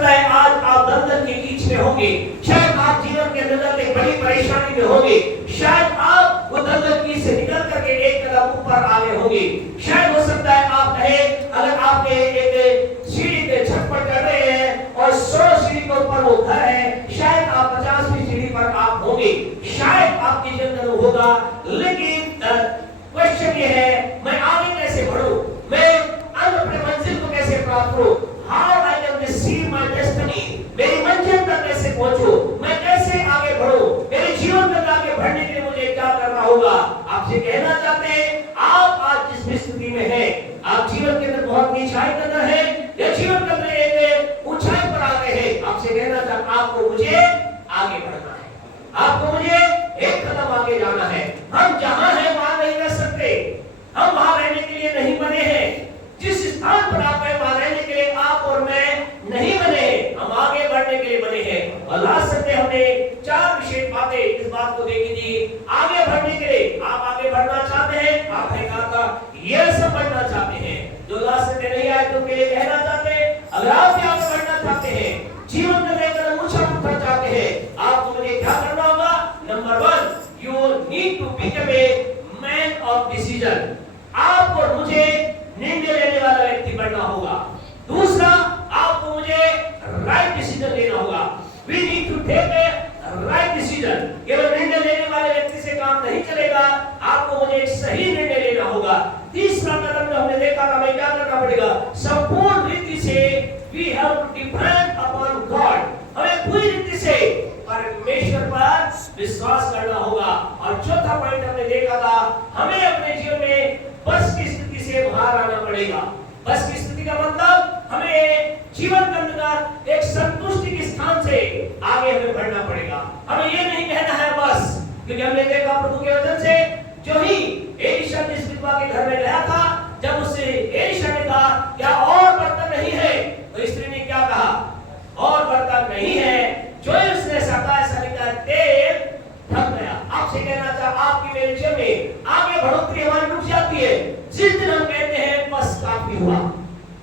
सकता है आज आप दलदल के बीच में होंगे, शायद आप जीवन के अंदर एक बड़ी परेशानी में होंगे, शायद आप वो दलदल की से निकल करके एक कदम ऊपर आगे होंगे। शायद हो सकता है आप कहे अगर आपने एक सीढ़ी पे छटपट कर रहे हैं और 100 सीढ़ी के ऊपर वो घर है, शायद आप 50वीं सीढ़ी पर आप होंगे, शायद आपकी जिंदगी होगा। लेकिन क्वेश्चन ये है मैं आगे कैसे बढ़ूं, मैं अपने मंजिल को कैसे प्राप्त करूं, how I can receive my destiny, मेरी मंजिल तक कैसे पहुंचूं, मैं कैसे आगे बढ़ूं, मेरे जीवन तक आगे बढ़ने के लिए मुझे क्या करना होगा। आपसे कहना चाहते हैं आप आज जिस भी स्थिति में हैं, आप जीवन के अंदर बहुत नीचाई के अंदर हैं या जीवन के अंदर एक ऊंचाई पर आ गए हैं, आपसे कहना चाहता आपको मुझे आगे बढ़ना है, आपको मुझे एक कदम आगे जाना है। हम जहां हैं वहां नहीं रह सकते, हम वहां रहने के लिए नहीं बने हैं, जिस स्थान पर आप हैं वहां रहने के लिए आप और मैं नहीं बने हैं, हम आगे बढ़ने के लिए बने हैं। और लास्ट संडे हमने 4 विशेष बातें इस बात को देखी थी आगे बढ़ने के लिए। आप आगे बढ़ना चाहते हैं, आपने कहा था ये सब बढ़ना चाहते हैं, जो लास्ट संडे नहीं आए तो के लिए कहना चाहते हैं अगर आप भी आगे बढ़ना चाहते हैं, जीवन में लेकर ऊंचा उठना चाहते हैं, आपको मुझे क्या करना होगा। Number 1 you need to become a man of decision, आपको मुझे निर्णय लेने वाला व्यक्ति बनना होगा। दूसरा आपको मुझे राइट डिसीजन लेना होगा, we need to take a right decision. केवल निर्णय लेने वाले व्यक्ति से काम नहीं चलेगा, आपको मुझे एक सही निर्णय लेना होगा। तीसरा कदम जो हमने देखा था हमें क्या करना पड़ेगा, संपूर्ण रीति से we have to depend upon God, हमें पूरी रीति से परमेश्वर पर विश्वास करना होगा। और चौथा पॉइंट हमने देखा था हमें अपने जीवन में बस की स्थिति से बाहर आना पड़ेगा। बस की स्थिति का मतलब हमें जीवन के अंदर एक संतुष्टि के स्थान से आगे हमें बढ़ना पड़ेगा। हमें ये नहीं कहना है बस, क्योंकि हमने देखा प्रभु के वचन से जो ही एलीशा जिस विधवा के घर में गया था, जब उससे एलीशा ने कहा क्या और बर्तन नहीं है, तो स्त्री ने क्या कहा और बर्तन नहीं है, जो उसने सका ऐसा लिखा तेल थक गया। आपसे कहना चाहता आपकी मेरे जीवन में आगे बढ़ोतरी हमारी रुक जाती है जिस दिन हम कहते हैं बस काफी हुआ,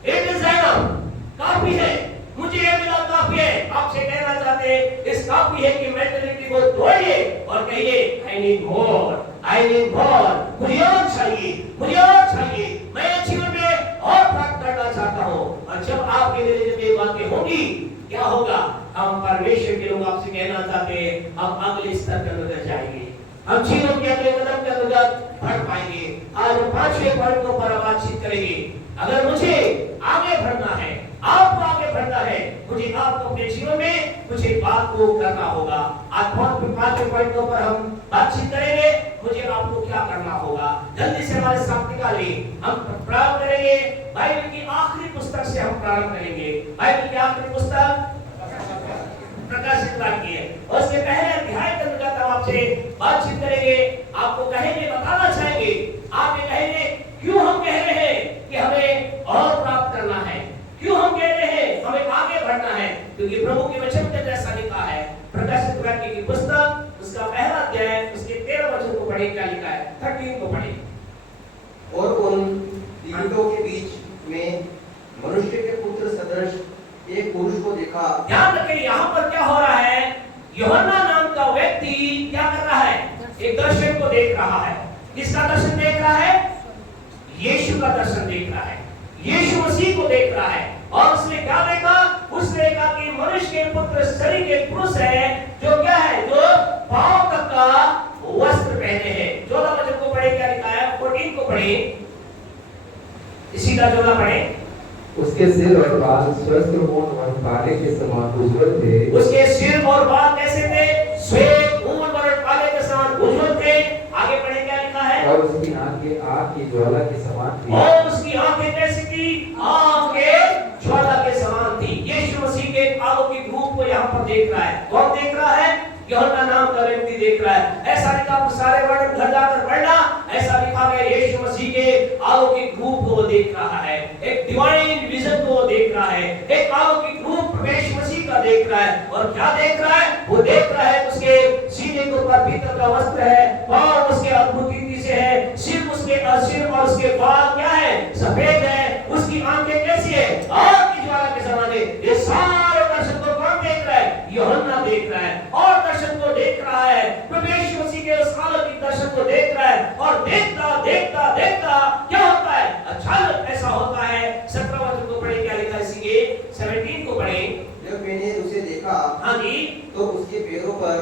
इट इज एनफ, काफी है, मुझे ये मिला काफी है। आपसे कहना चाहते हैं इस काफी है की मेंटालिटी को तोड़िए और कहिए I need more, I need more, मुझे और चाहिए, मुझे और चाहिए, मैं जीवन में और प्राप्त करना चाहता हूं। और जब आपके मेरे जब ये बातें होंगी क्या होगा, हम परमेश्वर के लोग आपसे कहना चाहते हैं हम अगले स्तर के अंदर जाएंगे, हम जीवन के अगले कदम के अंदर बढ़ पाएंगे। आज हम 5वें पॉइंट को पर बातचीत करेंगे। अगर मुझे आगे बढ़ना है, आपको आगे बढ़ना है, मुझे आपको अपने जीवन में कुछ एक बात को करना होगा। आज 5वें पॉइंट के ऊपर हम बातचीत करेंगे, मुझे आपको क्या करना होगा। जल्दी से हमारे साथ निकालिए, हम प्रारंभ करेंगे बाइबल की आखिरी पुस्तक से हम प्रारंभ करेंगे। बाइबल की आखिरी पुस्तक प्रकाशित वाक्य है, और उसके पहले अध्याय के अंतर्गत हम आपसे बातचीत करेंगे, आपको कहेंगे, बताना चाहेंगे, आप ये कहेंगे क्यों हम कह रहे हैं कि हमें और प्राप्त करना है, क्यों हम कह रहे हैं हमें आगे बढ़ना है, क्योंकि प्रभु के वचन में जैसा लिखा है। प्रकाशित वाक्य की पुस्तक उसका पहला अध्याय उसके 13 वचन को पढ़े, क्या लिखा है 13 को पढ़े। और उन दीनों के बीच में मनुष्य के पुत्र सदृश एक पुरुष को देखा। ध्यान रखें यहाँ पर क्या हो रहा है, यूहन्ना नाम का व्यक्ति क्या कर रहा है, एक दर्शन को देख रहा है। किसका दर्शन देख रहा है, यीशु का दर्शन देख रहा है, यीशु मसीह को देख रहा है। और उसने क्या देखा, उसने देखा कि मनुष्य के पुत्र शरीर के पुरुष है जो क्या है, जो पांव तक का वस्त्र पहने हैं। 14 वचन को पढ़े, क्या लिखा है 14 को पढ़े, इसी का 14 पढ़े। उसके सिर और बाल स्वस्थ और काले के समान उज्जवल थे। उसके सिर और बाल कैसे थे, श्वेत ऊन और काले के समान उज्जवल थे। आगे पढ़े, क्या लिखा है, और उसकी आंखें आग की ज्वाला के समान थी। और उसकी आंखें कैसी थी, आग के ज्वाला के समान थी। यीशु मसीह के अलौकिक रूप को यहाँ पर देख रहा है। कौन देख रहा है, यूहन्ना नाम का व्यक्ति देख रहा है। ऐसा लिखा, सारे वर्णन घर जाकर पढ़ना, ऐसा लिखा गया यीशु मसीह के अलौकिक रूप को वो देख रहा है, एक डिवाइन विजन को वो देख रहा है, एक अलौकिक रूप प्रवेश मसीह का देख रहा है। और क्या देख रहा है, वो देख रहा है उसके सीने के ऊपर पीतल का वस्त्र है, पांव उसके अद्भुत रीति से है, सिर उसके सिर और उसके बाल क्या है, सफेद है, उसकी आंखें कैसी है, आग की ज्वाला के समान है। ये सारे देखा हाँ जी, तो उसके पैरों पर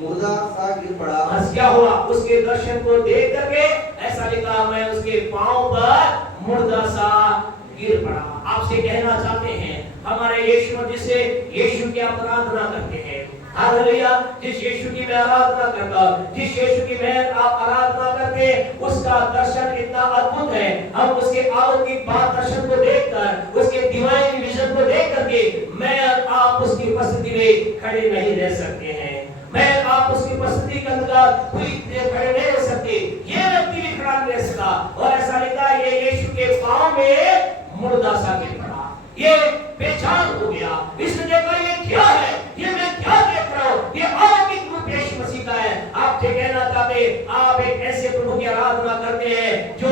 मुर्दा सा गिर पड़ा। बस क्या हुआ? उसके दर्शन को देख करके ऐसा लिखा, मैं उसके पांव पर मुर्दा सा गिर पड़ा। आपसे कहना चाहते हैं, हमारे यीशु जिसे यीशु की आप आराधना करते हैं, हालेलुया, जिस यीशु की मैं आराधना करता हूं, जिस यीशु की मैं आप आराधना करते, उसका दर्शन इतना अद्भुत है। हम उसके अलौकिक बात दर्शन को देखकर, उसके डिवाइन विजन को देख करके मैं और आप उसकी उपस्थिति में खड़े नहीं रह सकते हैं। मैं आप उसकी उपस्थिति के अंदर कोई खड़े नहीं रह सकते। ये व्यक्ति भी खड़ा नहीं रह सका, और ऐसा लिखा, ये यीशु के पांव में मुर्दा सा गिर पड़ा। ये बेजान हो गया। इसने देखा, ये क्या है, ये मैं क्या देख रहा हूं, ये अलौकिक रूप यीशु मसीह का है। आपसे कहना चाहते, आप एक ऐसे प्रभु की आराधना करते हैं जो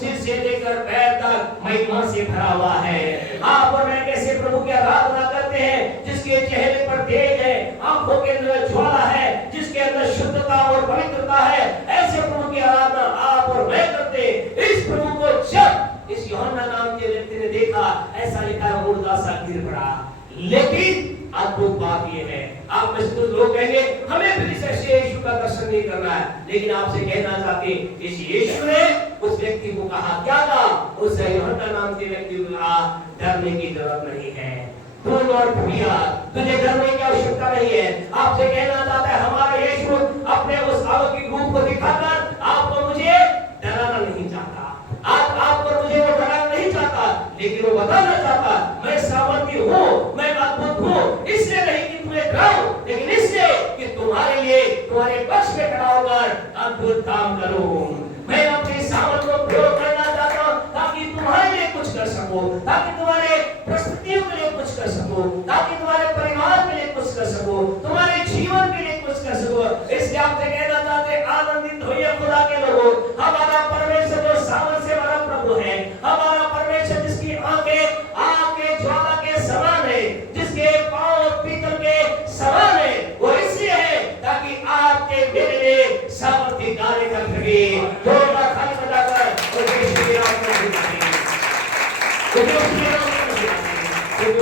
सिर से लेकर पैर तक महिमा से भरा हुआ है। आप और मैं कैसे प्रभु की आराधना करते हैं, जिसके चेहरे पर तेज है, आंखों के अंदर ज्वाला है, जिसके अंदर शुद्धता और पवित्रता है। ऐसे प्रभु की आराधना आप और मैं करते। इस प्रभु को जब इस यूहन्ना नाम के व्यक्ति ने देखा, ऐसा लिखा, मुर्दा सा गिर पड़ा। लेकिन अद्भुत बात यह है, आप में से कुछ लोग कहेंगे, हमें फिर इस ऐसे यीशु का दर्शन नहीं करना है। लेकिन आपसे कहना चाहते, इस यीशु ने उस व्यक्ति को कहा, क्या कहा? उस यूहन्ना नाम के व्यक्ति को कहा, डरने की जरूरत नहीं है, डू नॉट फियर, तुझे डरने की आवश्यकता नहीं है। आपसे कहना चाहता है, हमारा यीशु अपने उस अलौकिक रूप को दिखाकर आपको मुझे डराना नहीं चाहता। आपको मुझे वो डराना नहीं चाहता, लेकिन वो बताना चाहता, मैं सामर्थी हूँ, मैं अद्भुत हूँ। इसलिए नहीं कि तुम्हें डराऊं, लेकिन इसलिए कि तुम्हारे लिए, तुम्हारे पक्ष में खड़ा होकर अद्भुत काम करूं। मैं अपनी सामर्थ को प्रयोग करना चाहता हूं, ताकि तुम्हारे लिए कुछ कर सकूं, ताकि तुम्हारे परिस्थितियों के लिए कुछ कर सकूं, ताकि तुम्हारे परिवार के लिए कुछ कर सकूं, तुम्हारे जीवन के लिए कुछ कर सकूं। इसलिए आपसे कहना चाहते, आनंदित होइए खुदा के लोगों। हमारा परमेश्वर जो सामर्थ से बड़ा प्रभु है, हमारा परमेश्वर जिसकी आंखें आग के ज्वाला के समान है, जिसके पांव पीतल के समान है, वो इसलिए है ताकि आपके मेरे लिए सामर्थ्य कार्य कर सके। जोरदार ताली बजाकर और यीशु के नाम में दिखाएं, तो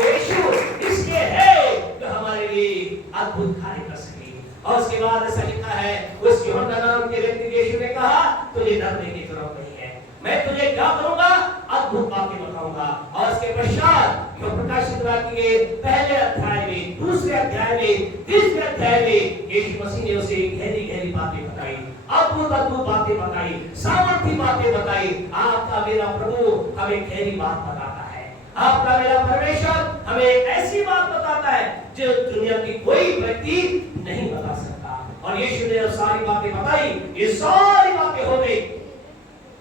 यीशु इसलिए है जो हमारे लिए अद्भुत कार्य कर सके। और उसके बाद ऐसा लिखा है, उस यूहन्ना नाम के व्यक्ति यीशु ने कहा, तुझे डरने की जरूरत नहीं है, मैं तुझे क्या करूंगा? अद्भुत बातें बताऊंगा। और उसके पश्चात जो प्रकाशित वाक्य के पहले अध्याय में, दूसरे अध्याय में, तीसरे अध्याय में यीशु मसीह ने उसे गहरी गहरी बातें बताई, अद्भुत अद्भुत बातें बताई, सामर्थी बातें बताई। आपका मेरा प्रभु हमें गहरी बात बताता है, आपका मेरा परमेश्वर हमें ऐसी बात बताता है जो दुनिया की कोई व्यक्ति नहीं बता सकता। और यीशु ने सारी बातें बताई, ये सारी बातें हो गई।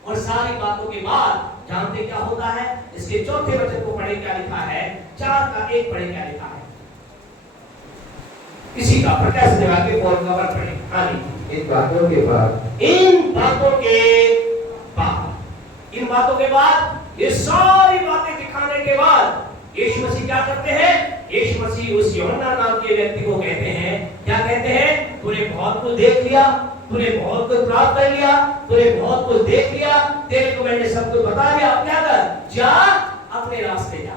और सारी बातों के बाद जानते क्या होता है? इसके चौथे वचन को पढ़े, क्या लिखा है? 4 का 1 पढ़े, क्या लिखा है? इसी का प्रकाश देवा के और कवर पढ़े। हाँ जी, इन बातों के बाद, इन बातों के बाद, ये सारी बातें दिखाने के बाद यीशु मसीह क्या करते हैं? यीशु मसीह उस यूहन्ना नाम के व्यक्ति को कहते हैं, क्या कहते हैं? तूने बहुत कुछ देख लिया, तूने बहुत कुछ प्राप्त कर लिया, तूने बहुत कुछ देख लिया, तेरे को मैंने सब कुछ बता दिया, अब क्या कर? जा अपने रास्ते जा।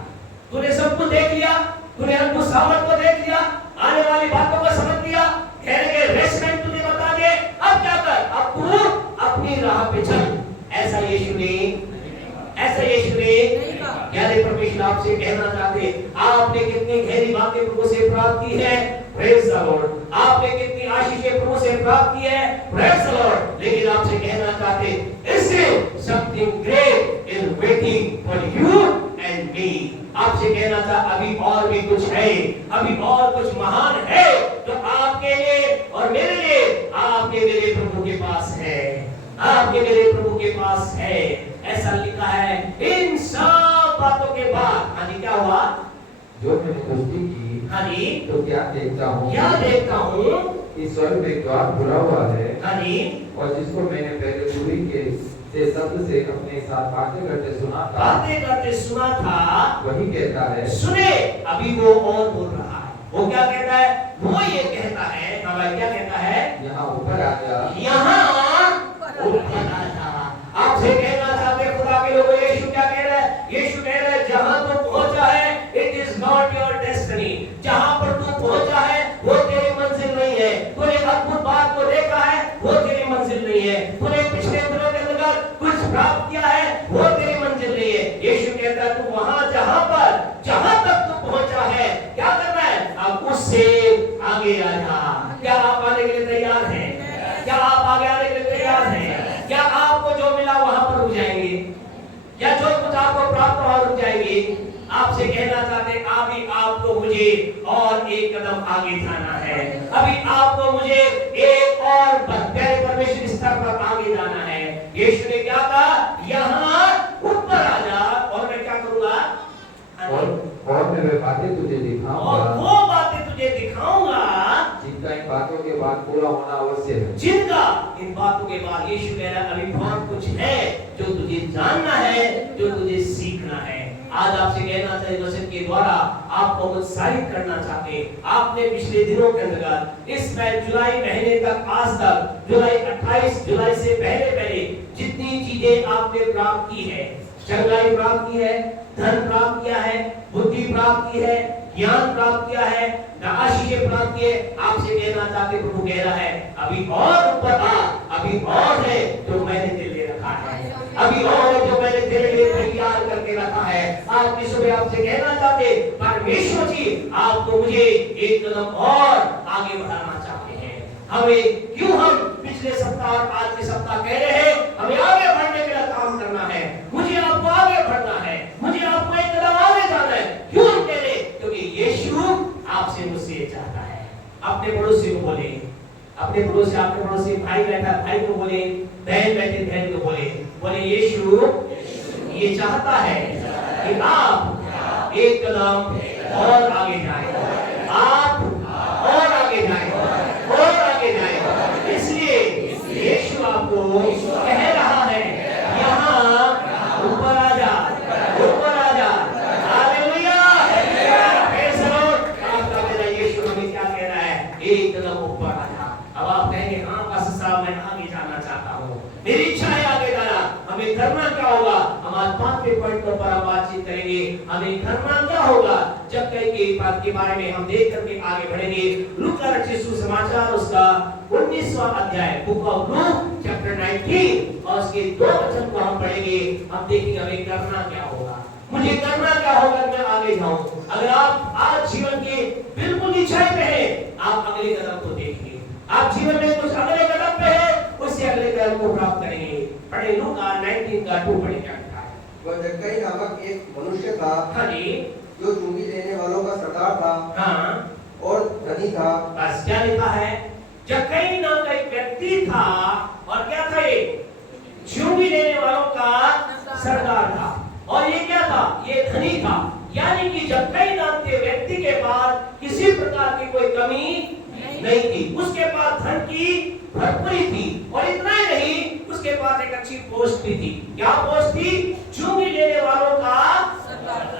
तूने सब कुछ देख लिया, तूने अद्भुत सामर्थ को देख लिया, आने वाली बातों को समझ लिया, ठहरे के रेस्टमेंट तुझे बता दिए, अब क्या कर? अब तू अपनी राह पे चल। ऐसा यीशु ने यानी परमेश्वर आपसे कहना चाहते, आपने कितनी गहरी बातें प्रभु से प्राप्त की है, प्रेज द लॉर्ड। आपने कितनी आशीषें प्रभु से प्राप्त की है, प्रेज द लॉर्ड। लेकिन आपसे कहना चाहते, इससे something great is waiting for you and me. आपसे कहना चाहता, अभी और भी कुछ है, अभी और कुछ महान है जो आपके लिए और मेरे लिए, आपके मेरे प्रभु के पास है, आपके मेरे प्रभु के पास है। ऐसा लिखा है, इन सब बातों के बाद, हाँ जी, क्या हुआ? जो मैंने दृष्टि की, हाँ जी, तो क्या देखता हूँ? क्या देखता हूँ? इस स्वर्ग में द्वार खुला हुआ है, हाँ जी, और जिसको मैंने पहले दूरी के से शब्द से अपने साथ बातें करते सुना था, वही कहता है, सुने। अभी वो और बोल रहा है, वो क्या कहता है? वो ये कहता है, हाँ भाई, क्या कहता है? यहाँ ऊपर आ जा, यहाँ ऊपर आ जा। आपसे कहना चाहते खुदा के लोगों, यीशु क्या कह रहा है? यीशु कह रहा है, जहां तुम पहुंचा है, it is not your destination. Destiny. जहां पर तू पहुंचा है वो तेरी मंजिल नहीं है। तूने अद्भुत बात को देखा है वो तेरी मंजिल नहीं है। तूने पिछले दिनों के अंदर कुछ प्राप्त किया है वो तेरी मंजिल नहीं है। यीशु कहता है तू वहां जहां तक तू पहुंचा है क्या करना है, अब उससे आगे आ जा। क्या आप आने के लिए तैयार हैं? क्या आप आगे आने के लिए तैयार हैं? क्या आपको जो मिला वहां पर रुक जाएंगे, या जो कुछ आपको प्राप्त हुआ रुक जाएंगे? आपसे कहना चाहते हैं अभी आपको मुझे और एक कदम आगे जाना है। अभी आपको मुझे एक और प्यारे परमेश्वर स्तर पर आगे जाना है। यीशु ने क्या कहा, यहाँ ऊपर आ जा और मैं क्या करूंगा, और मैं वे बातें तुझे दिखाऊंगा, और वो बातें तुझे दिखाऊंगा जिनका इन बातों के बाद पूरा होना अवश्य है। जिनका इन बातों के बाद, यीशु कह रहा है अभी बहुत कुछ है जो तुझे जानना है, जो तुझे सीखना है। आज आपसे कहना चाहिए वचन के द्वारा आपको उत्साहित करना चाहते। आपने पिछले दिनों के अंदर इस जुलाई महीने तक आज तक जुलाई 28 जुलाई से पहले जितनी चीजें आपने प्राप्त की है, चंगाई प्राप्त की है, धन प्राप्त किया है, बुद्धि प्राप्त की है, ज्ञान प्राप्त किया है, आशीष प्राप्त किए, आपसे कहना चाहते प्रभु कह रहा है अभी और ऊपर आ, अभी और है जो मैंने तेरे लिए रखा है, अभी और है जो मैंने तेरे लिए तैयार करके रखा है। आज की सुबह आपसे कहना चाहते परमेश्वर जी आपको मुझे एक कदम और आगे बढ़ाना चाहते हैं। हमें क्यों हम पिछले सप्ताह और आज के सप्ताह कह रहे हैं हमें आगे बढ़ने के लिए काम करना है, मुझे आपको आगे बढ़ना है, मुझे आपको एक कदम आगे जाना है। क्यों हम कह रहे? क्योंकि यीशु आपसे मुझसे चाहता है। अपने पड़ोसी को बोले, अपने पड़ोसी भाई बैठा भाई को बोले, बहन बैठे बहन को बोले यीशु ये चाहता है कि आप एक कदम और आगे जाएं, आप और आगे जाएं, और आगे जाएं। इसलिए यीशु आपको कह रहा है यहाँ ऊपर आ जा, ऊपर आ जा। हालेलुया। Praise the Lord. आपका मेरा यीशु हमें क्या कह रहा है, एक कदम ऊपर आ जा। अब आप कहेंगे हाँ पास्टर साहब मैं आगे जाना चाहता हूँ, मेरी इच्छा है आगे जाना। हमें करना क्या होगा? हम आज 5वें पॉइंट पर हम बातचीत करेंगे। हमें करना क्या होगा? जब कई की बात के बारे में हम देख करके आगे बढ़ेंगे। लूका रचित सुसमाचार उसका 19वां अध्याय, बुक ऑफ लूक चैप्टर 19 और उसके 2 वचन को हम पढ़ेंगे। हम देखेंगे हमें करना क्या होगा, मुझे करना क्या होगा मैं आगे जाऊं। अगर आप आज जीवन के बिल्कुल इच्छाएं पे हैं, आप अगले कदम को देखिए। आप जीवन में कुछ अगले कदम पे है, उससे अगले कदम को प्राप्त करेंगे। पढ़े लूका 19 का 2 पढ़े क्या लिखा है। वह जक्कई नामक एक मनुष्य था, हाँ जी, जो चुंगी लेने वालों का सरदार था, हाँ, और धनी था। बस क्या लिखा है? जक्कई नाम का एक व्यक्ति था, और क्या था ये? चुंगी लेने वालों का सरदार था। और ये क्या था? ये धनी था। यानी कि जक्कई नाम के व्यक्ति के पास किसी प्रकार की कोई कमी नहीं थी। उसके पास धन की भरपूरी थी, और इतना ही नहीं उसके पास एक अच्छी पोस्ट भी थी। क्या पोस्ट थी? चुंगी लेने वालों का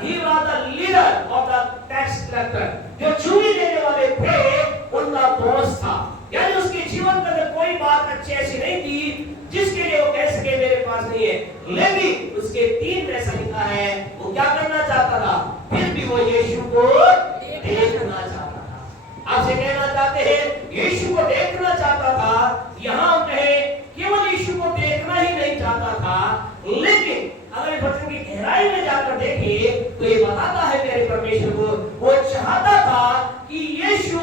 he was the leader of the tax collector। जो चुंगी लेने वाले थे उनका बॉस था। यानी उसके जीवन के अंदर कोई बात अच्छी ऐसी नहीं थी जिसके लिए वो कह सके मेरे पास नहीं है। लेकिन उसके 3 में ऐसा लिखा है वो क्या करना चाहता था? फिर भी वो यीशु को देखना चाहता था। आपसे कहना चाहते हैं यीशु को देखना चाहता था। यहाँ हम कहें केवल यीशु को देखना ही नहीं चाहता था, लेकिन अगर वचन की गहराई में जाकर देखें तो ये बताता है मेरे परमेश्वर को वो चाहता था कि यीशु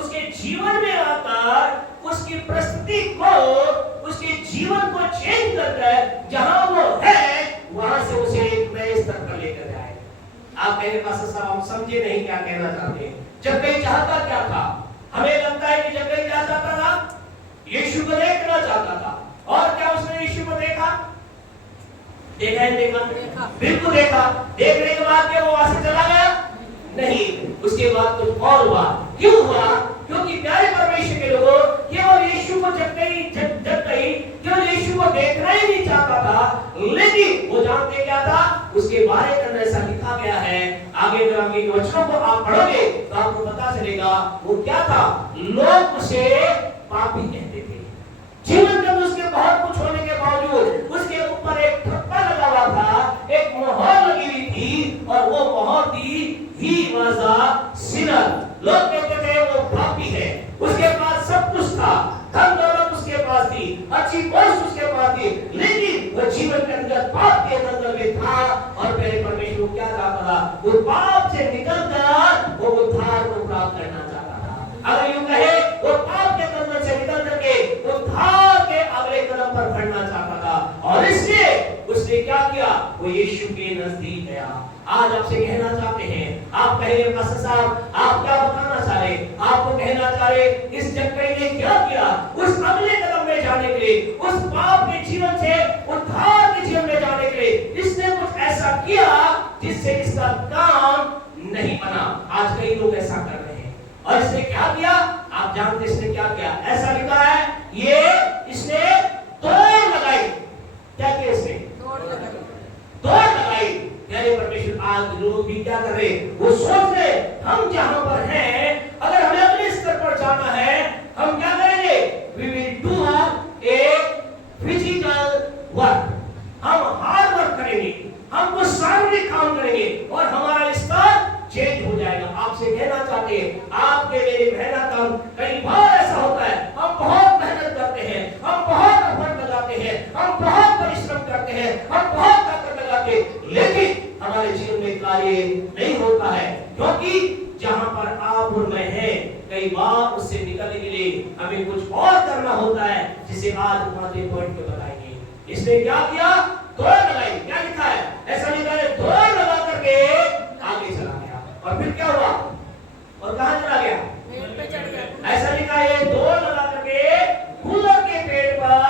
उसके जीवन में आकर उसकी परिस्थिति को, उसके जीवन को चेंज कर जहां वो है वहां से उसे एक नए स्तर पर लेकर जाए। आप मेरे पास साहब हम समझे नहीं क्या कहना चाहते हैं। जब कहीं चाहता क्या था? हमें लगता है कि जब कहीं क्या चाहता था? यीशु को देखना चाहता था। और क्या उसने यीशु को देखा? देखा है? देखा, बिल्कुल देखा। देखने के बाद क्या वो वहां से चला गया? नहीं, उसके बाद कुछ और हुआ। क्यों हुआ? क्योंकि प्यारे परमेश्वर के लोगों केवल यीशु को जब कहीं केवल यीशु को देखना ही नहीं चाहता था, लेकिन वो जानते क्या था? उसके बारे में ऐसा लिखा गया है। आगे जब आगे वचनों को आप पढ़ोगे तो आपको पता चलेगा वो क्या था। लोग उसे पापी कहते थे। जीवन में उसके बहुत कुछ होने के बावजूद उसके ऊपर एक ठप्पा लगा हुआ था, एक मोहर लगी हुई थी, और वो मोहर थी ही वाज अ सिनर, लोग कहते थे वो पापी है। उसके पास सब कुछ था, धन दौलत उसके पास थी, अच्छी पोस्ट उसके पास थी, लेकिन वो जीवन के अंदर पाप के दलदल में था। और मेरे परमेश्वर क्या चाहता था? वो पाप से निकलकर वो उद्धार को प्राप्त करना चाहता था। अगर यूं कहे वो पाप के दलदल से निकल करके उद्धार के अगले कदम पर बढ़ना चाहता था। और इसलिए उसने क्या किया? वो यीशु के नजदीक गया। आज आपसे कहना चाहते हैं, आप कहेंगे पास्टर साहब आप क्या बताना चाह रहे? आपको कहना चाह रहे इस जक्कई ने क्या किया? उस अगले कदम में जाने के लिए, उस पाप के जीवन से उद्धार के जीवन में जाने के लिए इसने कुछ ऐसा किया जिससे इसका काम नहीं बना। आज कई लोग ऐसा कर रहे हैं। और इसने क्या किया? आप जानते इसने क्या किया? ऐसा लिखा है ये इसने तोड़ लगाई। क्या किया इसने? तोड़ लगाई। यानी परमेश्वर आज लोग भी क्या कर रहे? वो सोच रहे हम जहां पर हैं, अगर हमें अगले स्तर पर जाना है, हम क्या करेंगे? We will do a physical work. हम हार्ड वर्क करेंगे, हम कुछ शारीरिक काम करेंगे और हमारा स्तर चेंज हो जाएगा। आपसे कहना चाहते हैं, आपके मेरे मेहनत हम कई बार ऐसा होता है, हम बहुत मेहनत करते हैं, हम बहुत एफर्ट लगाते हैं, हम बहुत परिश्रम करते हैं, हम बहुत ताकत लगाते हैं, लेकिन हमारे जीवन में कार्य नहीं होता है। क्योंकि जहां पर आप और मैं हैं, कई बार उससे निकलने के लिए हमें कुछ और करना होता है, जिसे आज हमारे पॉइंट पे बताएंगे। इसने क्या किया? दौड़ लगाई। क्या लिखा है? ऐसा लिखा है दौड़ लगा करके आगे चला गया। और फिर क्या हुआ? और कहां चला गया? पेड़ पे चढ़ गया। ऐसा लिखा है दौड़ लगा करके गुलर के पेड़ पर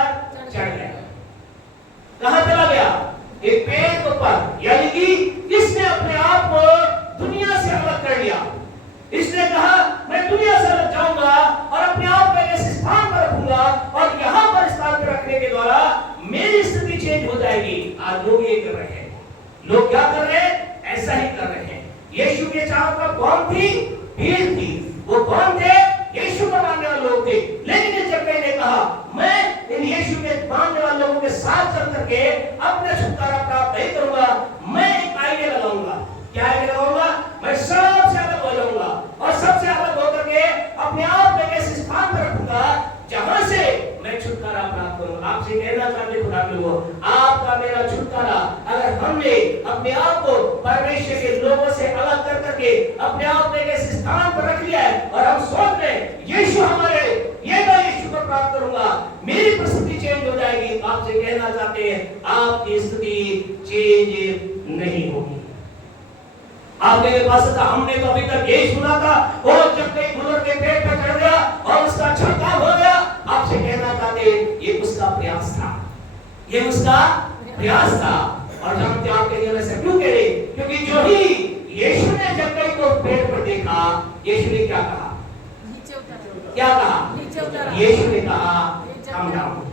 चढ़ गया। कहां चला गया? एक पेड़ के ऊपर। यानी कि इसने अपने आप को दुनिया से अलग कर लिया। इसने कहा मैं दुनिया से अलग जाऊंगा और अपने आप को ऐसे स्थान पर रखूंगा और यहां पर स्थान पर रखने के द्वारा मेरी स्थिति चेंज हो जाएगी। आज लोग ये कर रहे हैं। लोग क्या कर रहे हैं? ऐसा ही कर रहे हैं। यीशु के चारों तरफ कौन थी? भीड़ थी। वो कौन थे? यीशु को मानने वाले लोग थे। लेकिन इस जक्कई ने कहा मैं इन यीशु के मानने वाले लोगों के साथ चल करके अपने छुटकारा प्राप्त नहीं करूंगा। मैं एक आईडिया लगाऊंगा। क्या आईडिया लगाऊंगा? मैं सबसे अलग हो जाऊंगा और सबसे अलग होकर के अपने आप को ऐसे स्थान पर रखूंगा जहां से मैं छुटकारा प्राप्त करूंगा। आपसे कहना चाहते खुदा के लोग, आपका मेरा छुटकारा अगर हमने अपने आप को परमेश्वर के लोगों से अलग कर करके अपने आप को एक स्थान पर रख लिया है और हम सोच रहे यीशु हमारे, ये मैं यीशु को प्राप्त करूंगा, मेरी परिस्थिति चेंज हो जाएगी। आपसे कहना चाहते हैं आपकी स्थिति चेंज नहीं होगी। आपके पास था, हमने तो अभी तक यही सुना था, वो जब कई गुलर के पेड़ पर चढ़ गया और उसका छिड़काव हो गया। आपसे कहना चाहते ये उसका प्रयास था, ये उसका प्रयास था। और जानते आप कहेंगे ऐसा क्यों कह रहे? क्योंकि जो ही यीशु ने जब कई को पेड़ पर देखा, यीशु ने क्या कहा? नीचे उतारो। क्या कहा? नीचे उतारो। यीशु ने कहा कम डाउन।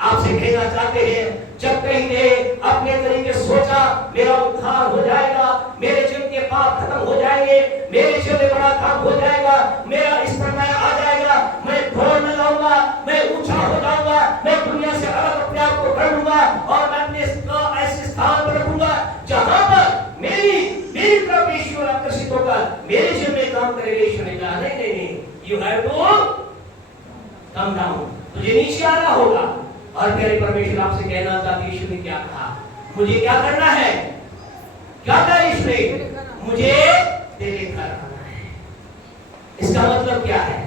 आपसे कहना चाहते हैं जब कहीं ने अपने तरीके सोचा मेरा उद्धार हो जाएगा, मेरे जीवन के पाप खत्म हो जाएंगे, मेरे जीवन में बड़ा काम हो जाएगा, मेरा इस पर मैं आ जाएगा, मैं दौड़ लगाऊंगा, मैं ऊंचा हो जाऊंगा, मैं दुनिया से अलग अपने आप को कर लूंगा और मैं अपने ऐसे स्थान पर रखूंगा जहां पर मेरी तरफ ईश्वर आकर्षित होगा, मेरे जीवन में काम करेगा। ईश्वर ने कहा नहीं नहीं नहीं, you have to come down, तुझे नीचे आना होगा। और प्यारे परमेश्वर आपसे कहना चाहते यीशु ने क्या कहा? मुझे क्या करना है? क्या कहा यीशु ने? मुझे तेरे घर आना है। इसका मतलब क्या है?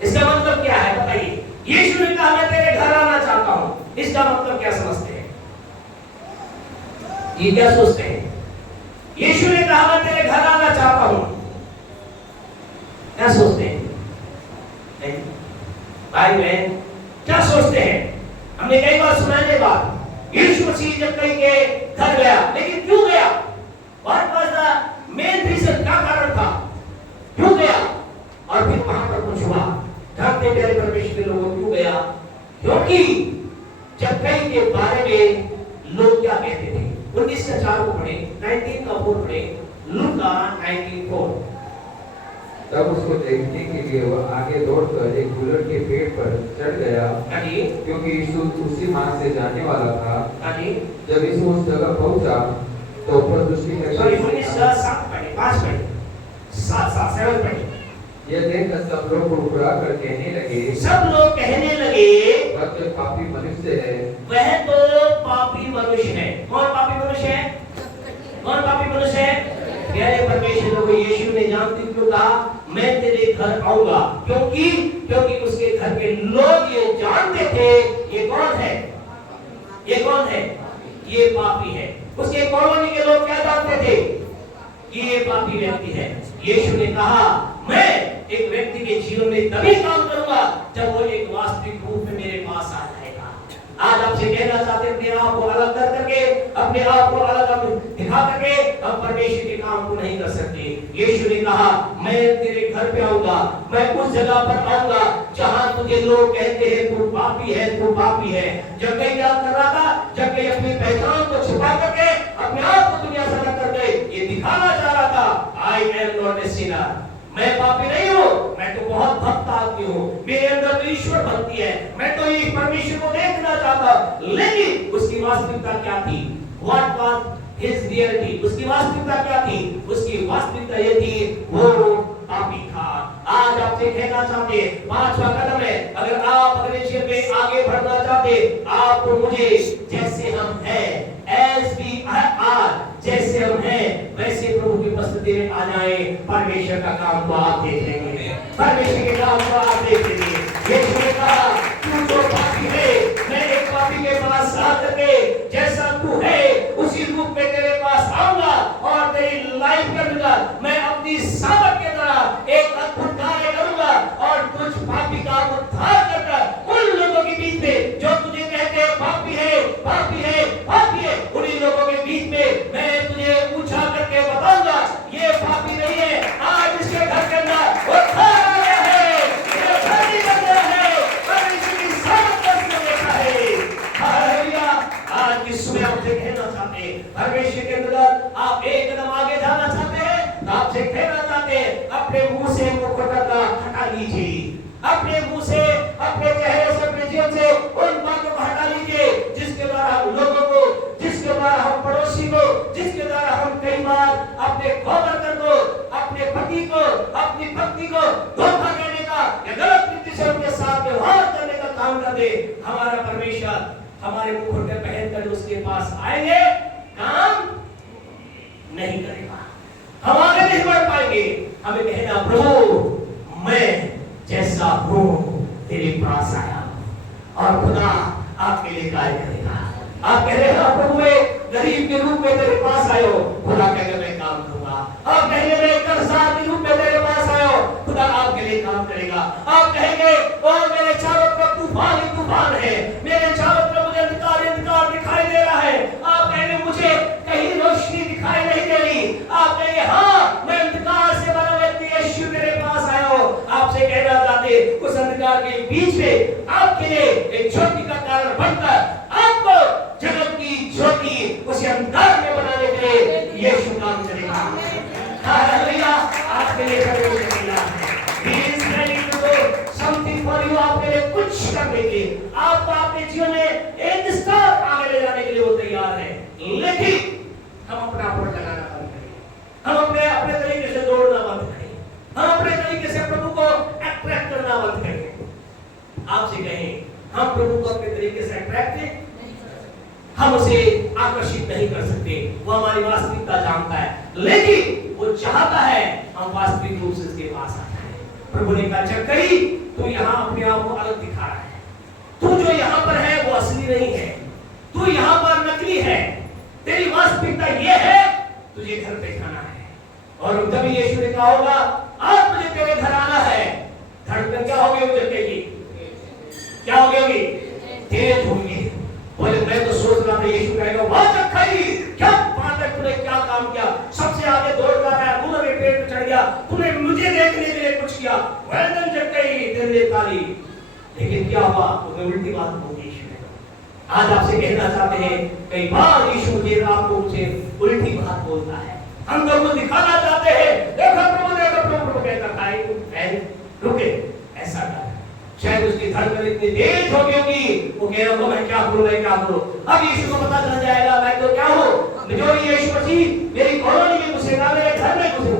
इसका मतलब क्या है बताइए? यीशु ने कहा मैं तेरे घर आना चाहता हूं, इसका मतलब क्या समझते हैं? ये क्या सोचते हैं? यीशु ने कहा मैं तेरे घर आना चाहता हूं, क्या सोचते हैं? भाई बहन क्या सोचते हैं? हमने कई बार सुना है बात, यीशु मसीह जब कहीं के घर गया, लेकिन क्यों गया? What was the main reason? क्या कारण था? क्यों गया? और फिर वहां पर कुछ हुआ। जानते प्यारे परमेश्वर के लोगों क्यों गया? क्योंकि जब कहीं के बारे में लोग क्या कहते थे? 19:4 को पढ़े, 19:4 पढ़े, लूका 19:4। तब उसको देखने के लिए वह आगे दौड़कर एक गुलर के पेड़ पर चढ़ गया, क्योंकि यीशु उसी मार्ग से जाने वाला था। जब यीशु उस जगह पहुंचा तो ऊपर दृष्टि करके 7 ये देखकर सब लोग मुस्कुरा कर कहने लगे, सब लोग कहने लगे वह तो पापी मनुष्य है। वह तो पापी मनुष्य है। कौन पापी मनुष्य है? कौन पापी मनुष्य है? प्यारे परमेश्वर को यीशु ने जानती क्यों कहा मैं तेरे घर आऊंगा? क्योंकि उसके घर के लोग ये जानते थे ये कौन है, ये कौन है, ये पापी है। उसके कॉलोनी के लोग क्या जानते थे कि ये पापी व्यक्ति है। यीशु ने कहा मैं एक व्यक्ति के जीवन में तभी काम करूंगा जब वो एक वास्तविक रूप में मेरे पास आ जाएगा। आज आपसे कहना चाहते हैं अपने आप को अलग कर करके, अपने आप को अलग दिखा करके हम परमेश्वर के काम को नहीं कर सकते। यीशु ने कहा मैं तेरे घर पे आऊंगा, मैं उस जगह पर आऊंगा जहां तुझे लोग कहते हैं तू पापी है, तू पापी है। जब मैं क्या कर रहा था, जब मैं अपनी पहचान को छुपा करके अपने आप को दुनिया से अलग करके ये दिखाना चाह रहा था I am not a Sinner, मैं पापी नहीं हूँ, मैं तो बहुत भक्त आदमी हूँ, मेरे अंदर तो ईश्वर भक्ति है, मैं तो इस परमेश्वर को देखना चाहता। लेकिन उसकी वास्तविकता क्या थी? What was his reality? उसकी वास्तविकता क्या थी? उसकी वास्तविकता ये थी वो पापी था। आज आपसे कहना चाहते हैं पांचवा कदम है, अगर आप अपने जीवन में आगे बढ़ना चाहते, आपको मुझे जैसे हम हैं as we are, जैसे हम हैं वैसे प्रभु की उपस्थिति में आ जाए। परमेश्वर का काम को आप देख लेंगे, परमेश्वर के काम को आप देख लेंगे। यीशु ने कहा तू जो पापी है मैं एक पापी के पास आकर के जैसा तू है उसी रूप में तेरे पास आऊंगा और तेरी लाइफ करूंगा। मैं अपनी सामर्थ के द्वारा एक अद्भुत कार्य करूंगा और कुछ पापी का उद्धार करकर उन लोगों के बीच में जो तुझे कहते हैं पापी है, पापी है, पापी है, उन्हीं लोगों के बीच में मैं तुझे ऊंचा करके बताऊंगा ये पापी नहीं है। आज इसके घर के अंदर उद्धार आ गया है, ये शादी कर गया है, परमेश्वर की सामर्थ से देखा है। हालेलुया। आज की सुबह आपसे कहना चाहते हैं परमेश्वर के अंदर आप एक कदम आगे जाना चाहते हैं तो आपसे कहना चाहते हैं अपने मुंह से मुखौटा हटा लीजिए, अपने मुंह से, अपने चेहरे से, अपने जीवन से उन बातों को हटा लीजिए जिसके द्वारा हम लोगों को, जिसके द्वारा हम पड़ोसी को, जिसके द्वारा हम कई बार अपने कोवर्कर को, अपने पति को, अपनी पत्नी को धोखा देने का या गलत रीति से उनके साथ व्यवहार करने का काम कर दे। हमारा परमेश्वर हमारे मुखौटे पहनकर उसके पास आएंगे, काम नहीं करेगा, हम आगे नहीं बढ़ पाएंगे। हमें कहना प्रभु मैं जैसा हूँ तेरे पास आया और खुदा आपके लिए कार्य करेगा। आप कह रहे हैं प्रभु मैं गरीब के रूप में तेरे पास आयो, खुदा कहेगा मैं काम करूंगा। आप कहेंगे मैं कर्जदार के रूप में तेरे पास आयो, खुदा आपके लिए काम करेगा। आप कहेंगे और मेरे चारों तरफ तूफान ही तूफान है, मेरे चारों तरफ मुझे अंधकार अंधकार दिखाई दे रहा है। आप कहेंगे मुझे कहीं रोशनी दिखाई नहीं दे रही। आप कहेंगे हाँ मैं अंधकार से बना व्यक्ति यीशु तेरे पास आयो। आपसे कहना चाहते उस अंधकार के बीच में आपके लिए एक ज्योति का कारण बनकर आपको जगत की ज्योति उस अंधकार में बनाने के लिए यीशु काम करेगा। हालेलुया। आपके लिए करेगा He is ready to do something for you। आपके लिए कुछ करने के, आपको अपने जीवन में एक स्तर आगे ले जाने के लिए वो तैयार है। लेकिन हम अपना एफर्ट लगाना बंद करें, हम अपने तरीके से दौड़ना बंद करें, हम अपने तरीके से प्रभु को अट्रैक्ट करना बंद करें। आपसे कहें हम प्रभु को अपने तरीके से अट्रैक्ट, हम उसे आकर्षित नहीं कर सकते। वो हमारी वास्तविकता जानता है, लेकिन वो चाहता है हम वास्तविक रूप से उसके पास आ जाएं। प्रभु ने कहा चक्करी तू यहाँ अपने आप को अलग दिखा रहा है, तू जो यहाँ पर है वो असली नहीं है, तू यहाँ पर नकली है, तेरी वास्तविकता ये है तुझे घर पे खाना है। और जब यीशु ने कहा होगा आज मुझे तेरे घर आना है, धड़कन क्या होगी उस जगह की, क्या होगी, तेज होगी। बोले मैं तो सोच रहा था यीशु कहेगा वाह चक्करी क्या बात है, तूने क्या काम किया, सबसे आगे दौड़ रहा है, तूने मेरे पेट पे चढ़ गया, तूने मुझे देखने के लिए कुछ किया, वेल चक्करी तेरे लिए ताली। लेकिन क्या हुआ, उसने उल्टी बात बोली यीशु ने। आज आपसे कहना चाहते हैं कई बार यीशु मुझे आपको मुझे उल्टी बात बोलता है, हम लोग को दिखाना चाहते हैं देखो प्रभु कहता है रुके ऐसा कर, शायद उसकी धड़कन इतनी तेज हो गई होगी वो कह रहा मैं क्या करूं, मैं क्या करूं। अब यीशु को पता चल जाएगा मैं तो क्या हूं, जो यीशु मसीह मेरी कॉलोनी में घुसेगा, मेरे घर में घुसे,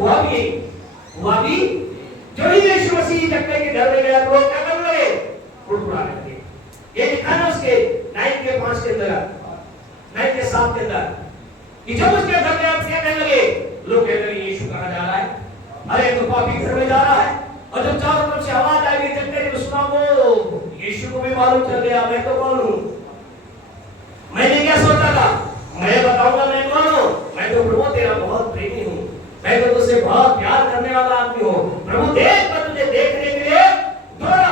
हुआ भी जब यीशु मसीह जगने के घर में गया तो लोग क्या करने लगे? फुड़फुड़ाने लगे। ये लिखा है उसके 9 के 5 के अंदर, 9 के 7 के अंदर कि जब उसके घर में आप क्या कहने लगे? लोग कहने लगे यीशु कहाँ जा रहा है? अरे तो पापी घर में जा रहा है। और जब चारों तरफ से आवाज आई जगने ने सुना वो यीशु को भी मालूम चल गया मैं तो कौन हूँ। मैंने क्या सोचा था? मैं बताऊंगा मैं कौन हूँ। मैं तो प्रभु तेरा बहुत प्रेमी हूँ, मैं तो तुझसे बहुत प्यार करने वाला आदमी हूँ। प्रभु देख मैं तुझे देखने के लिए दौड़ा,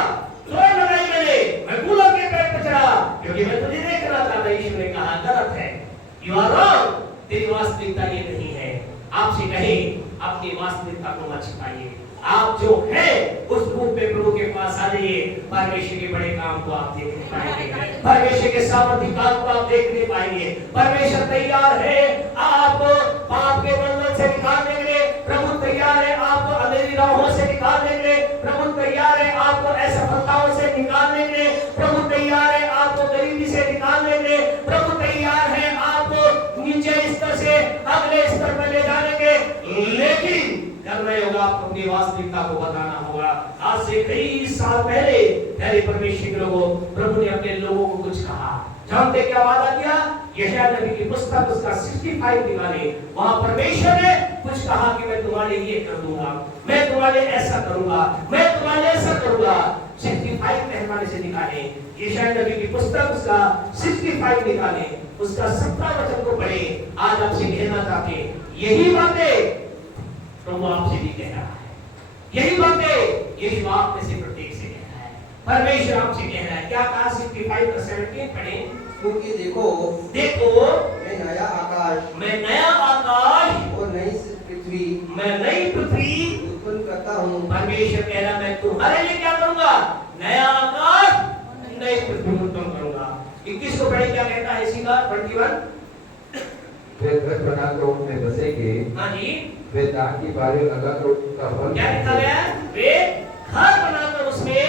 दौड़ लगाई मैंने, मैं गुलाब के पेड़ पर चढ़ा क्योंकि मैं तुझे देखना चाहता। यीशु ने कहा गलत है, यू आर रॉन्ग, तेरी वास्तविकता ये नहीं है। आपसे कहे अपनी वास्तविकता को मत छिपाइए। आप जो है उस रूप में प्रभु के पास आ जाइए। परमेश्वर के बड़े काम को आप देखने पाएंगे, परमेश्वर के सामर्थ्य काम को आप देखने पाएंगे। परमेश्वर तैयार है आप पाप के बंधन से निकालने के लिए, प्रभु तैयार है आपको अंधेरी राहों से निकालने के लिए, प्रभु तैयार है आपको असफलताओं से निकालने के लिए, प्रभु तैयार है आपको गरीबी से निकालने के लिए, प्रभु तैयार है आपको नीचे स्तर से अगले स्तर पर ले जाने के। लेकिन करना होगा आपको अपनी वास्तविकता को बताना होगा। आज से कई साल पहले पहले परमेश्वर के लोगों प्रभु ने अपने लोगों को कुछ कहा। जानते क्या वादा किया? यशायाह नबी की पुस्तक उसका 65 निकाले, वहां परमेश्वर ने कुछ कहा कि मैं तुम्हारे लिए कर दूंगा, मैं तुम्हारे ऐसा करूंगा, मैं तुम्हारे ऐसा करूंगा। 65 मेहरबानी से निकाले यशायाह नबी की पुस्तक उसका 65 निकाले, उसका 17 वचन को पढ़े। आज आपसे कहना चाहते यही बातें प्रभु आपसे भी कह रहा है, यही बातें यही बात में से प्रत्येक से कह रहा है। परमेश्वर आपसे कह रहा है। क्या कहा? 65 और 17 पढ़ें। क्योंकि देखो मैं नया आकाश और नई पृथ्वी उत्पन्न करता हूँ। परमेश्वर कह रहा मैं तुम्हारे लिए क्या करूंगा? नया आकाश नई पृथ्वी उत्पन्न करूंगा। 21 को पढ़े क्या कहता है इसी का 21। वे घर बनाकर उनमें बसेंगे। हाँ जी। वे दान की बारी लगाकर उनका फल। क्या लिखा गया? वे घर बनाकर उसमें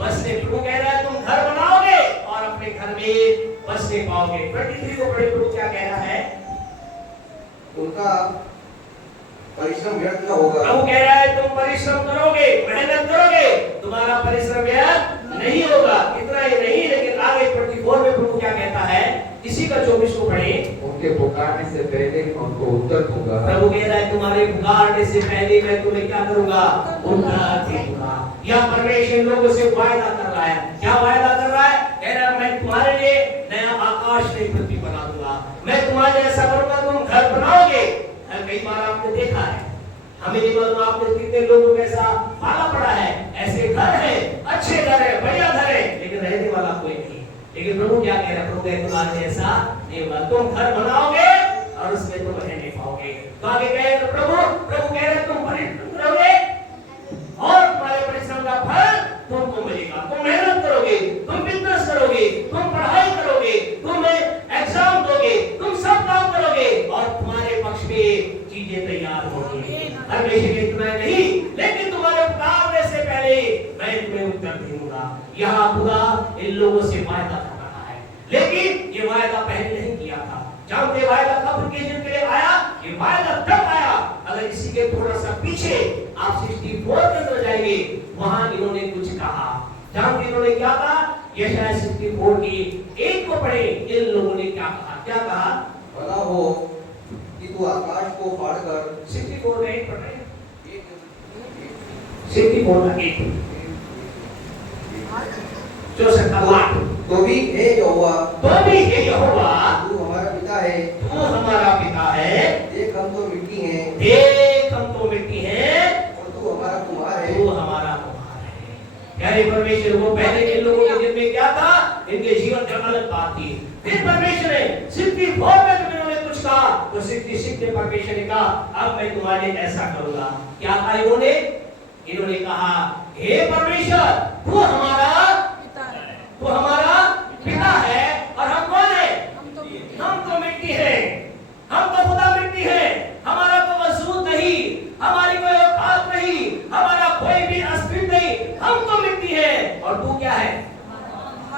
बसने। प्रभु कह रहा है तुम घर बनाओगे और अपने घर में बसने पाओगे। 23 को पढ़े प्रभु क्या कह रहा है? उनका परिश्रम व्यर्थ न होगा। प्रभु कह रहा है तुम परिश्रम करोगे, मेहनत करोगे, तुम्हारा परिश्रम व्यर्थ नहीं होगा। इतना ही नहीं, लेकिन आगे 24 में प्रभु क्या कहता है? इसी का 24 को पढ़े। उनके पुकारने से पहले उनको उत्तर दूंगा। प्रभु कह रहा है तुम्हारे पुकारने से पहले मैं तुम्हें क्या करूंगा? उत्तर दूंगा। या परमेश्वर लोगों से वायदा कर रहा है। क्या वायदा कर रहा है? कह रहा है मैं तुम्हारे लिए नया आकाश नई पृथ्वी बना दूंगा, मैं तुम्हारे लिए ऐसा करूंगा तुम घर बनाओगे। कई बार आपने देखा है, हमें नहीं मालूम आपने कितने लोगों को ऐसा पाला पड़ा है, ऐसे घर है, अच्छे घर है, बढ़िया घर है, लेकिन रहने वाला कोई नहीं। लेकिन प्रभु क्या कह रहा है? प्रभु कह तुम्हारे ऐसा नहीं होगा, तुम घर बनाओगे और उसमें तुम रह नहीं पाओगे। तो आगे कहे तो प्रभु कह रहे हैं तुम परिश्रम करोगे और तुम्हारे परिश्रम का फल तुमको मिलेगा। तुम मेहनत करोगे, तुम बिजनेस करोगे, तुम पढ़ाई करोगे, तुम एग्जाम दोगे, तुम सब काम करोगे और तुम्हारे पक्ष में चीजें तैयार होंगी। परमेश्वर इतना नहीं, लेकिन तुम्हारे पुकारने से पहले मैं तुम्हें उत्तर दूंगा। यहाँ खुदा इन लोगों से वायदा कर रहा है, लेकिन ये वायदा पहले नहीं किया था। जानते वायदा कब के लिए आया? ये वायदा तब आया, अगर इसी के थोड़ा सा पीछे आप 64 के अंदर जाएंगे, वहां इन्होंने कुछ कहा। जानते इन्होंने क्या कहा? यशायाह 64 की 1 को पढ़े। इन लोगों ने क्या कहा? क्या कहा? भला हो कि तू आकाश को फाड़कर 64 में 1 पढ़े। 64 का 1 जो सकारात्मक तो भी हे यहोवा तू हमारा पिता है, तू हमारा पिता है। देख हम तो मिट्टी हैं, देख हम तो मिट्टी हैं और तू हमारा कुम्हार है। तू हमारा कुम्हार है। प्यारे परमेश्वर, वो पहले के लोगों के दिल में क्या था? इनके जीवन में अलग बात थी। फिर परमेश्वर ने 64 में जब इन्होंने कुछ कहा तो 66 में परमेश्वर ने कहा अब मैं तुम्हारे ऐसा करूंगा। क्या कहा इन्होंने? इन्होंने कहा हे परमेश्वर तू हमारा पिता है और हम कौन है? हम तो मिट्टी है, हम तो खुदा मिट्टी है, हमारा कोई वजूद नहीं, हमारी कोई औकात नहीं, हमारा कोई भी अस्तित्व नहीं, हम तो मिट्टी है और तू क्या है?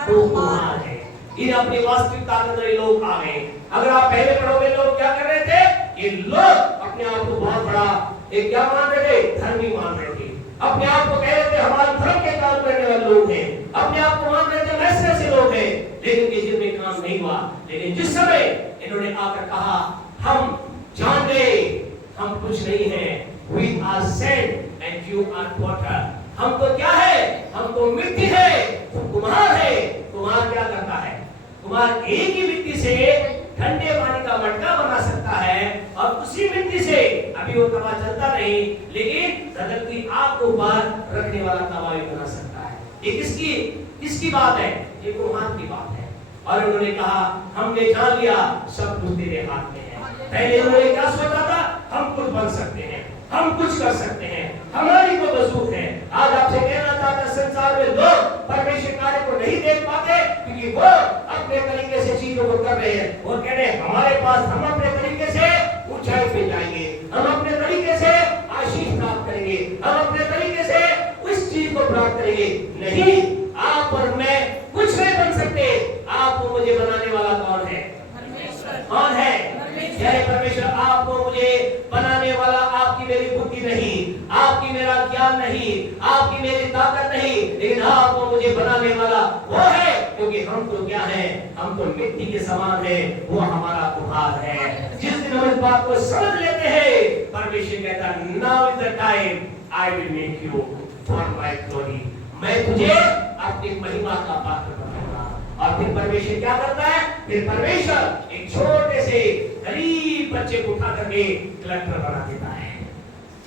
तू कुम्हार है। इन अपनी वास्तविकता के अंदर लोग आ गए। अगर आप पहले पढ़ोगे लोग क्या कर रहे थे? ये लोग अपने आप को बहुत बड़ा एक क्या मान रहे थे? धर्मी मान रहे थे। अपने आप को कह रहे थे हमारे धर्म के काम करने वाले लोग हैं, अपने आप को मान रहे थे वैसे ऐसे लोग हैं, लेकिन किसी में काम नहीं हुआ। लेकिन जिस समय इन्होंने आकर कहा हम जान गए हम कुछ नहीं है, we are sand and you are water, हम तो क्या है, हम तो मिट्टी है, तुम कुम्हार है। कुम्हार क्या करता है, कुम्हार एक ही मिट्टी से ठंडे पानी का मटका बना सकता है और उसी मिट्टी से अभी वो तवा चलता नहीं, लेकिन धधकती आग को ऊपर रखने वाला तवा भी बना सकता है। ये किसकी बात है, ये कुम्हार की बात है। और उन्होंने कहा हमने जान लिया सब कुछ तेरे हाथ में है। पहले उन्होंने क्या सोचा था, हम कुछ बन सकते हैं, हम कुछ कर सकते हैं, हमारी को वजूद है। आज आपसे कहना चाहता संसार में लोग परमेश्वर कार्य को नहीं देख पाते क्योंकि वो अपने तरीके से चीजों को कर रहे हैं। वो कह रहे हैं हमारे पास, हम अपने तरीके से ऊंचाई पे जाएंगे, हम अपने तरीके से आशीष प्राप्त करेंगे, हम अपने तरीके से उस चीज को प्राप्त करेंगे। नहीं, आप और मैं कुछ नहीं बन सकते। आपको मुझे बनाने वाला कौन है, कौन है, परमेश्वर। आपको मुझे बनाने वाला आपकी मेरी बुद्धि नहीं, आपकी मेरा ज्ञान नहीं, आपकी मेरी ताकत नहीं, लेकिन आपको मुझे बनाने वाला वो है। क्योंकि हम तो क्या है, हम तो मिट्टी के समान है, वो हमारा कुम्हार है। जिस दिन हम इस बात को समझ लेते हैं, परमेश्वर कहता है now is the time I will make you for my glory, मैं तुझे अपनी महिमा का पात्र बनाऊंगा। और फिर परमेश्वर क्या करता है, फिर परमेश्वर एक छोटे से गरीब बच्चे को उठा करके कलेक्टर बना देता है।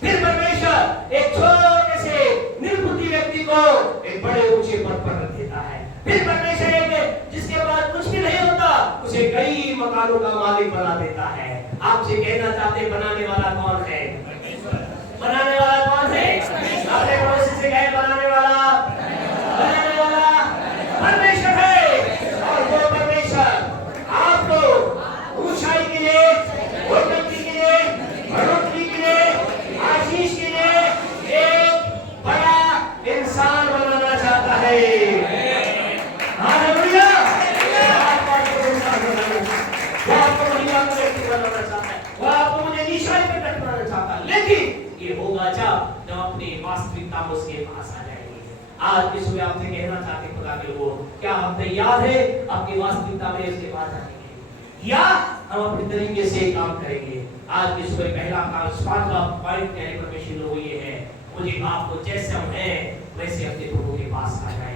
फिर परमेश्वर एक छोटे से निर्बुद्धि व्यक्ति को एक बड़े ऊंचे पद पर रख देता है। फिर परमेश्वर एक जिसके पास कुछ भी नहीं होता उसे कई मकानों का मालिक बना देता है। आपसे कहना चाहते बनाने वाला कौन है, बनाने वाला कौन है, अपने पड़ोसी से कहे बनाने वाला परमेश्वर है। और वो परमेश्वर आपको ऊंचाई के लिए, उन्नति के लिए, बढ़ोतरी के लिए, आशीष के लिए एक बड़ा इंसान बनाना चाहता है। हालेलुया। वो आपको महिमा का व्यक्ति बनाना चाहता है, वो आपको मुझे ऊंचाई पे टकराना चाहता है। लेकिन ये होगा जब अपनी वास्तविकता में उसके पास आ जाएगी। आज की सुबह आपसे कहना चाहते खुदा के लोगों, क्या हम तैयार है अपनी वास्तविकता में इसके पास आने के लिए, या हम अपने तरीके से काम करेंगे। आज की सुबह पहला काम, पांचवा पॉइंट कहने परमेश्वर लोगों ये है, मुझे आपको जैसे हम हैं वैसे अपने प्रभु के पास आ जाए।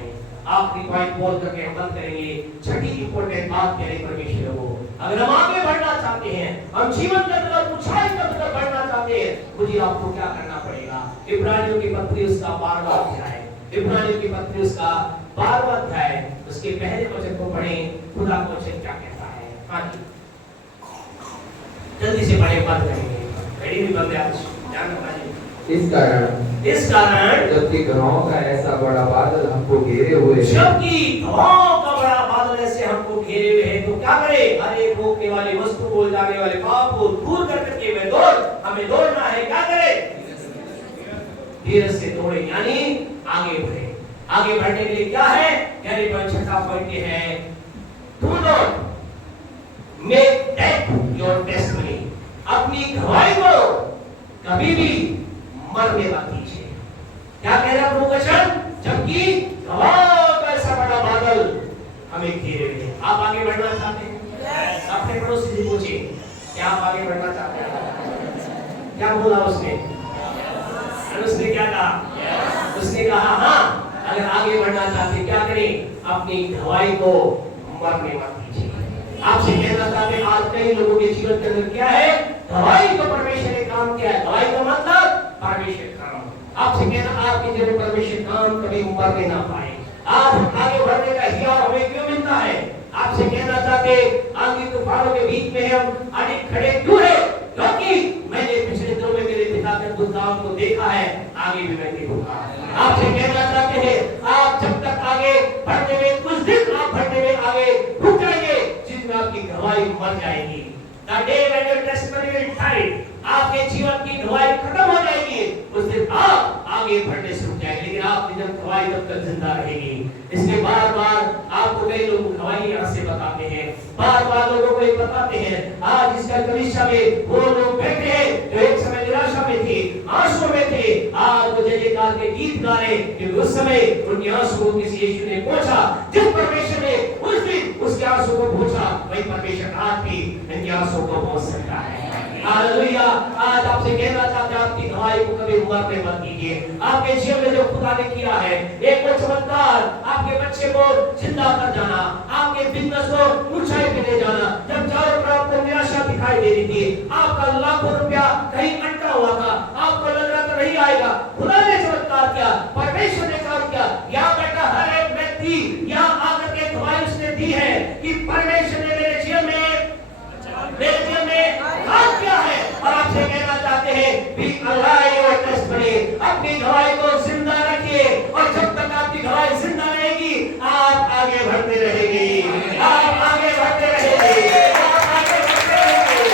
आखिरी पॉइंट बोल करके हम बंद करेंगे। छठी इंपॉर्टेंट बात कह रही परमेश्वर लोगों, अगर हम आगे बढ़ना चाहते हैं, हम जीवन के अंदर ऊंचाई की तरफ बढ़ना चाहते हैं, मुझे आपको क्या करना पड़ेगा। इब्रानियों की पत्री उसका 12वां अध्याय, इब्रानियों की पत्री उसका 12वां अध्याय, उसके पहले वचन को पढ़ें। खुदा का वचन क्या कहता है। हाँ जी, जल्दी से पढ़े, बात करेंगे, घड़ी भी बंद है आज, ध्यान रखना जी। इस कारण जबकि गवाहों का ऐसा बड़ा बादल हमको घेरे हुए है, जबकि गवाहों का बड़ा बादल ऐसे हमको घेरे हुए है, तो क्या करें, हर एक रोकने वाली वस्तु को, जाने वाले पाप को दूर कर करके वे दौड़, हमें दौड़ना है। क्या करें, धीरज से दौड़े, यानी आगे बढ़े। आगे बढ़ने के लिए क्या है, यानी छठा पॉइंट ये है, do not make death your destiny, अपनी गवाही को कभी भी मरने मत दीजिए। क्या कह रहा प्रभु वचन, जबकि गवाहों का ऐसा बड़ा बादल हमें घेरे हुए है। आप आगे बढ़ना चाहते हैं, अपने पड़ोसी से पूछिए, क्या आप आगे बढ़ना चाहते हैं। क्या बोला उसने, उसने क्या कहा, उसने कहा हाँ, अगर आगे बढ़ना चाहते क्या करें, अपनी गवाही को मरने मत दीजिए। आपसे कहना चाहते हैं, आज कई लोगों के जीवन के अंदर क्या है, गवाही को परमेश्वर ने काम किया है। गवाही का मतलब परमेश्वर काम। आपसे कहना, आपके जीवन परमेश्वर काम कभी मरने ना पाए। आज आगे बढ़ने का हियाव हमें क्यों मिलता है। आपसे कहना चाहते, आंधी तूफानों के बीच में हम अनेक खड़े क्यों है, क्योंकि मैंने पिछले दिनों में मेरे पिता के अद्भुत काम को देखा है, आगे भी मैं देखूंगा। आपसे कहना चाहते हैं, आप जब तक आगे बढ़ने में, कुछ दिन आप बढ़ने में आगे रुक जाएंगे, जिसमें आपकी गवाही मर जाएगी। The day when your testimony will die, आपके जीवन की गवाही खत्म हो जाएगी, उस दिन आप आगे बढ़ने से रुक जाएंगे, लेकिन आपकी जब गवाही तब तक जिंदा रहेगी। इसलिए बार बार आपको कई लोग गवाही यहाँ से बताते हैं, बार बार लोगों को ये बताते हैं। आज इस कलीसिया में वो लोग बैठे हैं जो एक समय निराशा में थे, आंसू में थे, आज वो जय जयकार के है कि उस समय उनके आंसू को किसी यीशु ने पूछा, जिस परमेश्वर ने उस दिन उसके आंसू को पूछा, वही परमेश्वर आज भी इनके आंसू को पूछ सकता है। हालेलुया। आज आपसे कहना चाहते हैं, आपकी गवाही को कभी मरने मत कीजिए। आपके जीवन में जो खुदा ने किया है, एक वो चमत्कार, आपके बच्चे को जिंदा कर जाना, आपके बिजनेस को ऊंचाई पे ले जाना, जब चारों तरफ आपको निराशा दिखाई दे रही थी, आपका लाखों रुपया कहीं अटका हुआ था, आपको लग रहा था नहीं आएगा, खुदा ने चमत्कार किया, परमेश्वर ने काम किया। यहाँ बैठा हर एक व्यक्ति यहाँ आकर के गवाही उसने दी है कि परमेश्वर ने मेरे जीवन में काम किया है। और आपसे कहना चाहते हैं, बी अलाइव और टेस्टिमनी, अपनी गवाही को जिंदा रखिए, और जब तक आपकी गवाही जिंदा रहेगी, आप आगे बढ़ते रहेंगे, आप आगे बढ़ते रहेंगे, आप आगे बढ़ते रहेंगे।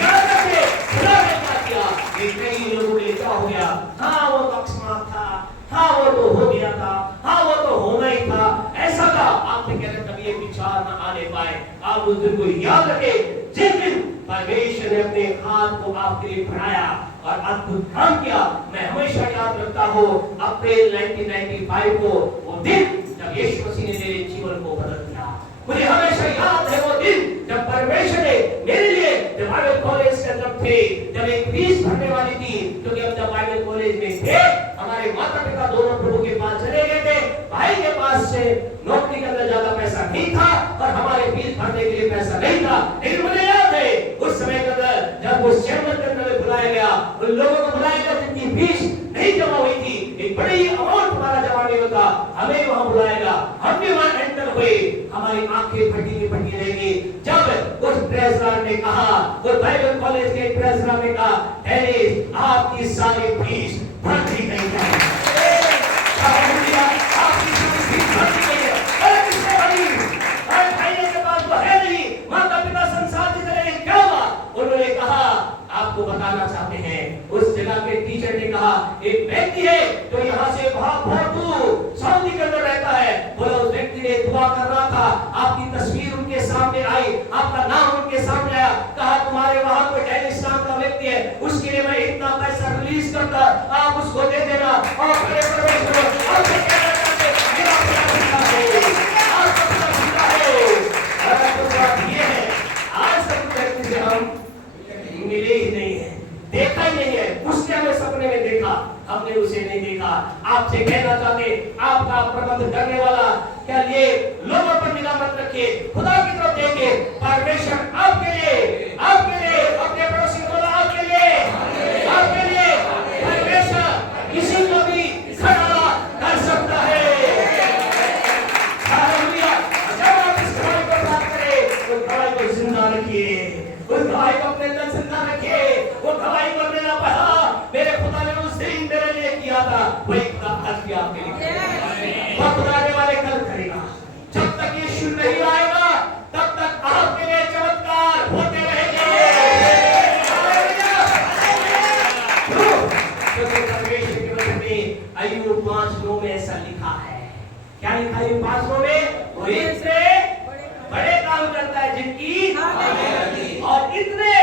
याद रखिए, खुदा ने क्या किया, कि कई लोगों ने क्या हो गया, हाँ वो तो अकस्मात था, हाँ वो तो हो गया था, हाँ वो तो होना ही था, ऐसा था। आपने कहना कभी ये विचार न आने पाए। आप उस दिन को याद रखें, जिस दिन परमेश्वर ने अपने हाथ को आपके लिए बढ़ाया और अद्भुत काम किया। मैं हमेशा याद रखता हूँ अप्रैल 1995 को, वो दिन जब यीशु मसीह ने मेरे जीवन को बदल दिया। मुझे हमेशा याद है वो दिन जब परमेश्वर ने मेरे लिए, जब बाइबल कॉलेज के अंदर थे, जब एक फीस भरने वाली थी, क्योंकि हम जब बाइबल कॉलेज में थे, हमारे माता पिता दोनों प्रभु के पास चले गए थे, भाई के पास से नौकरी करने ज्यादा पैसा नहीं था और हमारे फीस भरने के लिए पैसा नहीं था। लेकिन मुझे याद है उस समय के अंदर जब उस चैम्बर के अंदर बुलाया गया, उन लोगों को बुलाया गया जिनकी फीस नहीं जमा हुई थी, एक बड़ी अमाउंट हमारा जमा नहीं होता, हमें वहां बुलाया गया, हम भी वहां एंटर हुए, हमारी आंखें फटी की फटी रह गई जब उस ट्रेजरर ने कहा, उस बाइबल कॉलेज के ट्रेजरर ने कहा, डेनिस आपकी सारी फीस भर दी गई है। हालेलुया, आपकी सारी फीस भर दी गई है। अरे किसने भरी? अरे भाई के पास तो है नहीं, माता पिता संसार से चले गए, क्या हुआ? उन्होंने कहा आपको बताना चाहते हैं। उस जगह के टीचर ने कहा, एक व्यक्ति है जो यहाँ से बहुत दूर सऊदी के अंदर रहता है, बोला उस व्यक्ति ने दुआ कर रहा था, आपकी तस्वीर उनके सामने आई, आपका नाम उनके सामने आया, कहा तुम्हारे वहां कोई डेनिस नाम का व्यक्ति है, उसके लिए मैं इतना पैसा रिलीज करता, आप उसको दे देना। और बड़े परमेश्वर आपसे कहना चाहते हैं, मेरा प्यार जिंदा है, आपका प्यार जिंदा है। और तो बात ये है, आज तक व्यक्ति से हम मिले ही नहीं है, देखा ही नहीं है, उसने हमें सपने में देखा, हमने उसे नहीं देखा। आपसे कहना चाहते, आपका प्रबंध करने वाला क्या लिए लोगों पर निगाह मत रखिए, खुदा की तरफ देखिए। परमेश्वर आपके लिए अपने पड़ोसी को आपके लिए परमेश्वर किसी को भी खड़ा कर सकता है। हालेलुया। जब आप इस गवाही को प्राप्त करें, उस गवाही को जिंदा रखिए, उस गवाही को अपने अंदर जिंदा रखिए। वो गवाही को मेरा पढ़ा, मेरे खुदा ने उस दिन मेरे लिए किया था, वही खुदा आज भी आपके लिए करेगा। वो खुदा आने वाले कल करेगा। जब तक यीशु नहीं आएगा, तब तक आपके लिए चमत्कार होते रहेंगे। परमेश्वर के वचन में अय्यूब 5:9 में ऐसा लिखा है। क्या लिखा है अय्यूब 5:9 में? वो इससे बड़े काम करता है जिनकी और इतने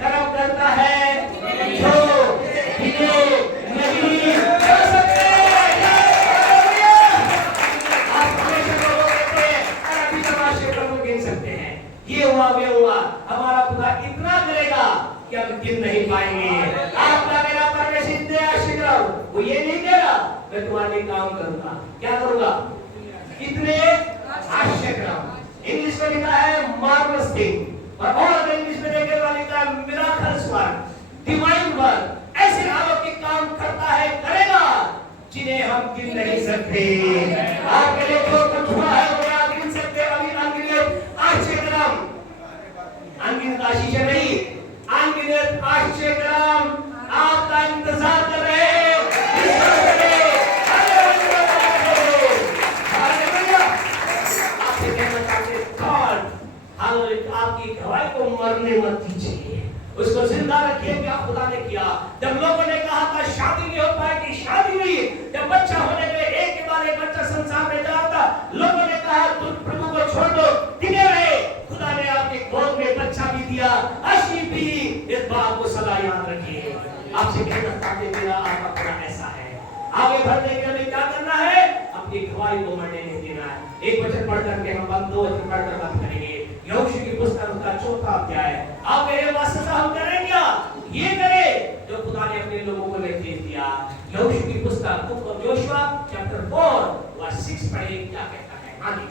कर्म करता है जो गिने नहीं जा सकते। आप हमेशा लोगों कहते हैं अभी तमाशे प्रभु गिन सकते हैं, ये हुआ वे हुआ, हमारा खुदा इतना करेगा कि हम गिन नहीं पाएंगे। आपका मेरा परमेश्वर इतने आशीर्वाद, वो ये नहीं कह रहा मैं तुम्हारे काम करूंगा, क्या करूंगा? इतने आश्चर्य। इंग्लिश में लिखा है मार्वलस थिंग, और इंग्लिश में लिखा है मिराकल्स वर्क, डिवाइन वर्क। ऐसे अलौकिक काम करता है, करेगा जिन्हें हम गिन नहीं सकते। आपके लिए जो कुछ हुआ है वो आप गिन सकते हैं, अभी अनगिनत आश्चर्य, अनगिनत आशीष नहीं, अनगिनत आश्चर्य आपका इंतजार कर रहे हैं। आपकी गवाही को मरने मत दीजिए, उसको जिंदा रखिए। क्या खुदा ने किया? जब लोगों ने कहा था शादी नहीं हो पाएगी, शादी हुई। जब बच्चा होने पे एक के बाद एक बच्चा संसार में जाता, लोगों ने कहा तुम प्रभु को छोड़ दो, टिके रहे। खुदा ने आपके गोद में बच्चा भी दिया, आशीष भी। इस बात को सदा याद रखिए। आपसे कहना चाहते मेरा आपका खुदा ऐसा है। आगे बढ़ने के लिए हमें क्या करना है? अपनी गवाही को मरने नहीं देना है। एक वचन पढ़ करके हम बंद, दो वचन पढ़कर बात करेंगे। यहोशू की पुस्तक उसका 4था अध्याय। आप मेरे वास्ते हम करें क्या? ये करें जो खुदा ने अपने लोगों को निर्देश दिया। यहोशू की पुस्तक book of Joshua chapter 4 verse 6 पढ़े, क्या कहता है? हाँ जी,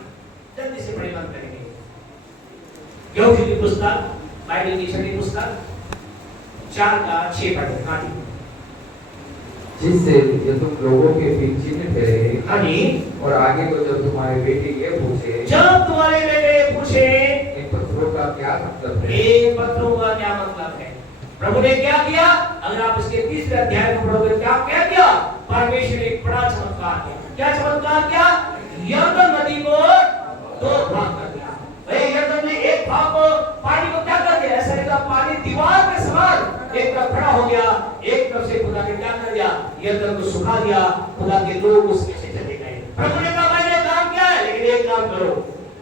जल्दी से पढ़े, बंद करेंगे। यहोशू की पुस्तक, बाइबल की छठी पुस्तक 4 का 6 पढ़े। हाँ जी। जिससे ये तुम लोगों के बीच चिन्ह ठहरे। हाँ जी। और आगे को जब तुम्हारे बेटे ये पूछे, जब तुम्हारे बेटे पूछे इन पत्थरों का क्या मतलब है? इन पत्थरों का क्या मतलब है? प्रभु ने क्या किया? अगर आप इसके 3रे अध्याय को पढ़ोगे, क्या किया? परमेश्वर ने एक बड़ा चमत्कार किया। क्या चमत्कार किया? यरदन नदी को 2 भाग कर दिया। भाई यरदन ने एक भाग को, पानी को क्या कर दिया? ऐसा लगा पानी दीवार पे समान एक तरफ खड़ा हो गया, एक तरफ से खुदा ने क्या कर दिया? यरदन को सुखा दिया। खुदा के लोग उसमें से चले गए। प्रभु ने कहा मैंने काम किया है, लेकिन एक काम करो।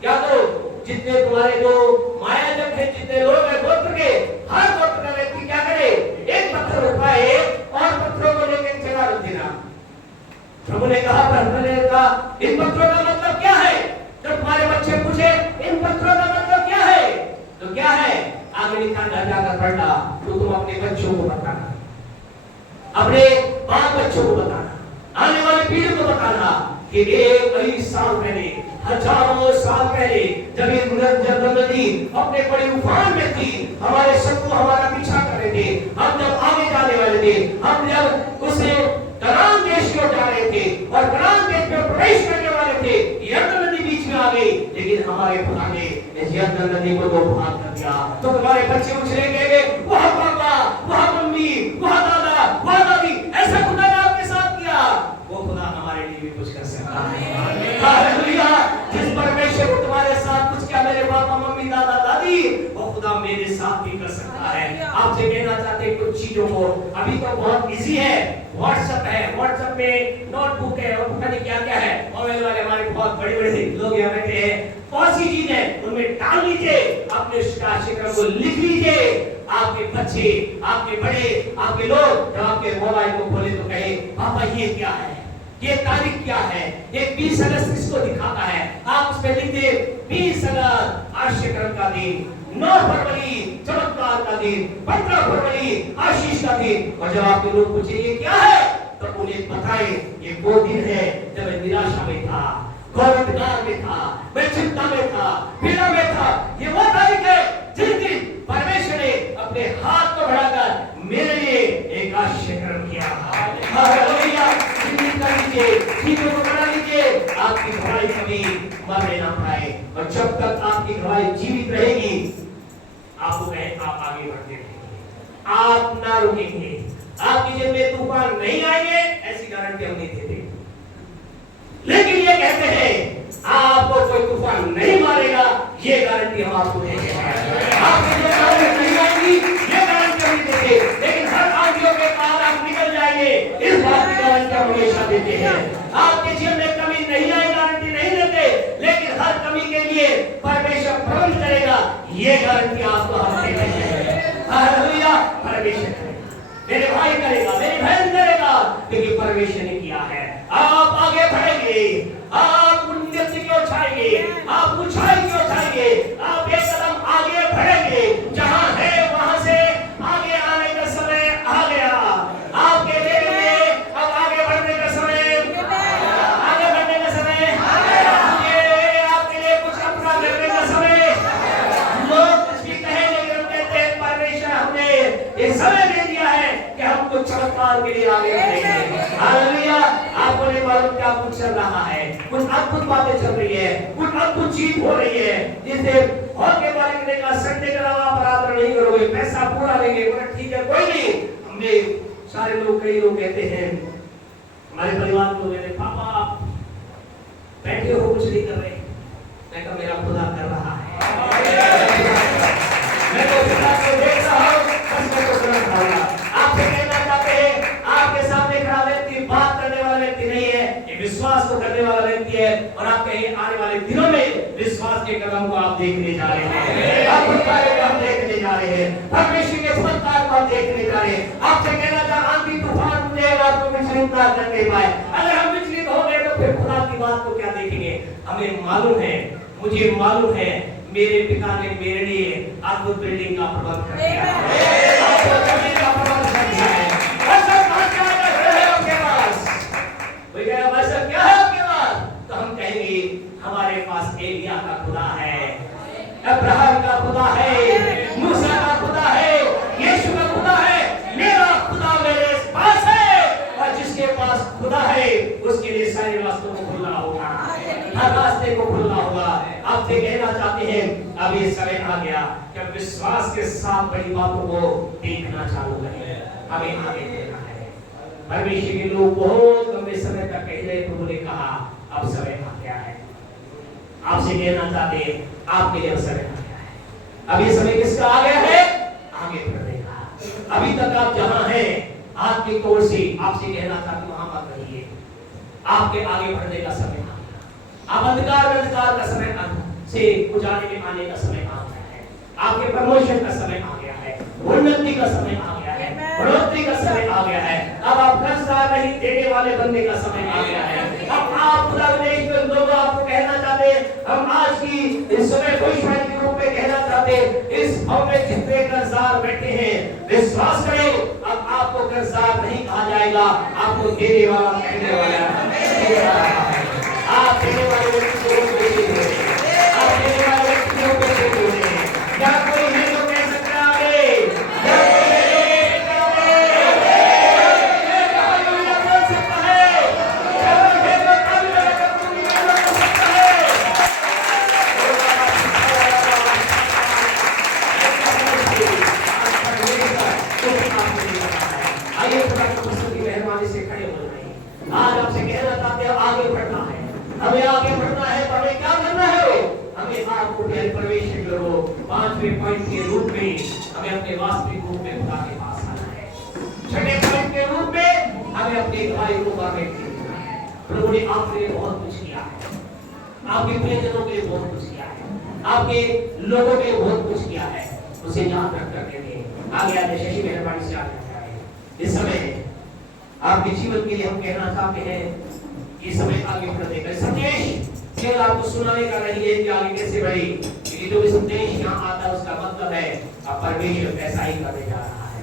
क्या करो? जितने तुम्हारे जो मायाजक है, जितने लोग हैं गोत्र के, हर गोत्र का व्यक्ति क्या करे? एक पत्थर उठाए और पत्थरों को लेकर चला रख देना। प्रभु ने कहा, इन पत्थरों का मतलब क्या है? जब तुम्हारे बच्चे पूछे इन पत्थरों का मतलब क्या है, तो क्या है? आगे लिखा जाकर पढ़ना, तो तुम अपने बच्चों को बताना, अपने बाल बच्चों को बताना, आने वाली पीढ़ी को बताना कि एक कई साल पहले, हजारों साल पहले, जब ये नदी अपने बड़े उफान में थी, हमारे शत्रु हमारा पीछा कर रहे थे, हम जब आगे जाने वाले थे, हम जब उसे कनान देश की ओर जा रहे थे और कनान देश में प्रवेश करने वाले थे, यरदन नदी बीच में आ गई, लेकिन हमारे खुदा ने इस यरदन नदी को 2 भाग कर दिया। तो तुम्हारे बच्चे उछलेंगे, वह पापा, वह मम्मी, वह दादा, वह दादी, ऐसा खुदा ने आपके साथ किया। वो खुदा हमारे लिए भी कुछ कर सकता है। हालेलुया। जिस परमेश्वर ने तुम्हारे साथ कुछ किया, मेरे पापा, मम्मी, दादा, दादी, वो खुदा मेरे साथ भी कर सकता है। आपसे कहना चाहते हैं कुछ चीजों को, अभी तो बहुत इजी है, व्हाट्सएप है, व्हाट्सएप में नोटबुक है और पता नहीं क्या क्या है, मोबाइल वाले हमारे बहुत बड़े बड़े लोग यहाँ बैठे हैं, बहुत सी चीज है, उनमें डाल लीजिए, अपने शिकायत को लिख लीजिए। आपके बच्चे, आपके बड़े, आपके लोग जब आपके मोबाइल को खोले तो कहे पापा ये क्या है, ये तारीख क्या है, ये 20 अगस्त किसको दिखाता है? आप उसमें लिख दे 20 अगस्त आश्चर्य का दिन, 9 फरवरी चमत्कार का दिन, 15 फरवरी आशीष का दिन। और जब आपके लोग पूछे ये क्या है, तो उन्हें बताएं ये वो दिन है जब मैं निराशा में था, गौरवगार में था, मैं चिंता में था, पीड़ा में था। ये वो तारीख है जिस दिन परमेश्वर ने अपने हाथ को बढ़ाकर मेरे लिए एक आश्चर्य किया। हालेलुया। चीजों को बना लीजिए, आपकी गवाही कभी मरने ना पाए। और जब तक आपकी गवाही जीवित रहेगी, आपको कहे आप आगे बढ़ते रहेंगे, आप ना रुकेंगे, आपकी जेब में तूफान नहीं आएंगे, ऐसी गारंटी हम नहीं देते। लेकिन ये कहते हैं आपको कोई तूफान नहीं मारेगा, ये गारंटी हम आपको देंगे। आपकी जेब में नहीं आएगी, ये गारंटी हम नहीं देते। लेकिन हर आंधियों के बाद आप निकल जाएंगे, इस बात की गारंटी हम हमेशा देते हैं। आपके जीवन में कमी नहीं आएगी, गारंटी नहीं देते, लेकिन हर कमी के लिए परमेश्वर प्रबंध करेगा, ये गारंटी आपको हम देते हैं। हालेलुया। परमेश्वर मेरे भाई करेगा, मेरी बहन करेगा, क्योंकि परमेश्वर ने किया है। आप आगे बढ़ेंगे, आप उन्नति की ओर जाएंगे, आप ऊंचाई की ओर जाएंगे, आप एक कदम आगे बढ़ेंगे। जहां है वहां से आगे आने का समय आ गया। आपके लिए अब आगे बढ़ने का समय, आगे बढ़ने का समय आ गया। ये आपके लिए कुछ अपना करने का समय। लोग कुछ भी कहें, लेकिन हम कहते हैं परमेश्वर हमने ये समय दे दिया है कि हम कुछ चमत्कार के लिए आगे बढ़ेंगे। हालेलुया। आपको नहीं मालूम क्या कुछ चल रहा है, कुछ अद्भुत बातें चल रही है, कुछ अद्भुत चीज हो रही है, जिससे और के मालिक ने कहा संडे के अलावा आप आराधना नहीं करोगे, पैसा पूरा लेंगे। ठीक है, कोई नहीं। हमने सारे लोग, कई लोग कहते हैं, हमारे परिवार के लोग कहते हैं पापा आप बैठे हो कुछ नहीं कर रहे। मैं कहा मेरा खुदा कर रहा है, मैं तो खुदा को देख रहा हूं, बस मैं तो सुन रहा हूं। आपसे कहना चाहते हैं, आपके सामने खड़ा व्यक्ति बात करने वाला व्यक्ति नहीं है, ये विश्वास को करने वाला व्यक्ति है। और आपके आने वाले दिनों में विश्वास के कदम को आप देखने जा रहे हैं, आप देखने जा रहे हैं, परमेश्वर के चमत्कार को आप देखने जा रहे हैं। आपसे कहना था आंधी तूफान मुझे आपको विचलित ना करने पाए। अगर हम विचलित हो गए तो फिर खुदा की बात को क्या देखेंगे? हमें मालूम है, मुझे मालूम है, मेरे पिता ने मेरे लिए अद्भुत बिल्डिंग का प्रबंध कर दिया है। अद्भुत बिल्डिंग का प्रबंध कर दिया है। ऐसा क्या है आपके पास? कोई कहेगा वैसा क्या है आपके पास? तो हम कहेंगे हमारे पास एलिया का खुदा है, अब्राहम का खुदा है, मूसा का खुदा है, यीशु का खुदा है। मेरा खुदा मेरे पास है, और जिसके पास खुदा है उसके लिए सारे रास्तों को खुलना होगा, हर रास्ते को खुलना होगा। आपसे कहना चाहते हैं अब ये समय आ गया कि हम विश्वास के साथ बड़ी बातों को देखना चालू करें। हमें आगे बढ़ना है। परमेश्वर के लोग बहुत लंबे समय तक कह रहे, प्रभु ने कहा अब समय आ गया है। आपसे कहना चाहते हैं आपके लिए समय आ गया है। अब ये समय किसका आ गया है? आगे बढ़ने का। अभी तक आप जहां हैं आपकी तौर से आपसे कहना चाहते वहां मत रहिए। आपके आगे बढ़ने का समय आ गया। अब अंधकार का समय से उजाले में आने का समय आ गया है। आपके प्रमोशन का समय आ गया है, उन्नति का समय आ गया है, बढ़ोतरी का समय आ गया है। अब आप कर्जदार नहीं देने वाले बनने का समय आ गया है। अब आप खुदा ने लोग आपको कहना चाहते हैं, हम आज की इस समय खुशहाली के रूप में कहना चाहते हैं, इस भवन में जितने कर्जदार बैठे हैं विश्वास करें अब आपको कर्जदार नहीं कहा जाएगा, आपको देने वाला कहने वाला है। आप देने वाले व्यक्ति को बेचे हुए हैं, आप देने वाले व्यक्ति को बेचे हुए हैं। क्या कोई है जो कह सकता है क्या कोई है जो कह सकता है क्या कोई बोल सकता है क्या कोई है जो कभी लगा पूरी बोल सकता है? आइए खुदा की प्रसन्न की मेहरबानी से खड़े हो जाइए। आज आपसे कहना चाहते हैं आगे बढ़ना है, हमें आगे बढ़ना है। तो हमें क्या करना है? हमें आपको परमेश्वर को 5वें पॉइंट के रूप में हमें अपने वास्तविक रूप में खुदा के पास आना है। 6वें पॉइंट के रूप में हमें अपने भाई को परमेश्वर देना है। प्रभु ने आपके लिए बहुत कुछ किया है, आपके प्रियजनों के लिए बहुत कुछ किया है, आपके लोगों के लिए बहुत कुछ किया है। उसे याद रख करके आगे आगे शशि मेहरबानी से आगे इस समय आपके जीवन के लिए हम कहना चाहते हैं कि समय आगे बढ़ने का संदेश केवल आपको सुनाने का नहीं है कि आगे कैसे बढ़े, क्योंकि जो भी संदेश यहाँ आता है उसका मतलब है अब परमेश्वर ऐसा ही करने जा रहा है।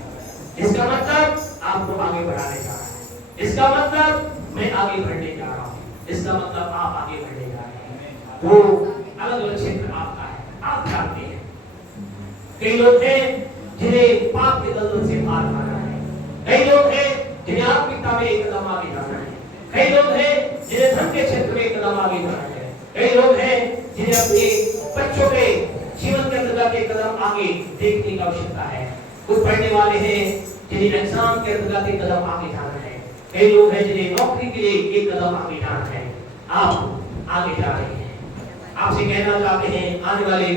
इसका मतलब आपको आगे बढ़ाने जा रहा है, इसका मतलब मैं आगे बढ़ने जा रहा हूँ, इसका मतलब आप आगे बढ़ने जा रहे हैं। वो अलग अलग क्षेत्र आपका है, आप जानते हैं। कई लोग हैं जिन्हें पाप के दलदल से पार पाना है, कई लोग हैं जिन्हें आत्मिकता में एक कदम आगे जाना है, कई लोग हैं जिन्हें धन के क्षेत्र में एक कदम आगे जाना है, कई लोग हैं जिन्हें अपने बच्चों के जीवन के अंतर्गत एक कदम आगे देखने की आवश्यकता है। कुछ पढ़ने वाले हैं जिन्हें एग्जाम के अंतर्गत एक कदम आगे जाना है, कई लोग हैं जिन्हें नौकरी के लिए एक कदम आगे जाना है। आप आगे जा रहे हैं। आपसे कहना चाहते हैं आने वाले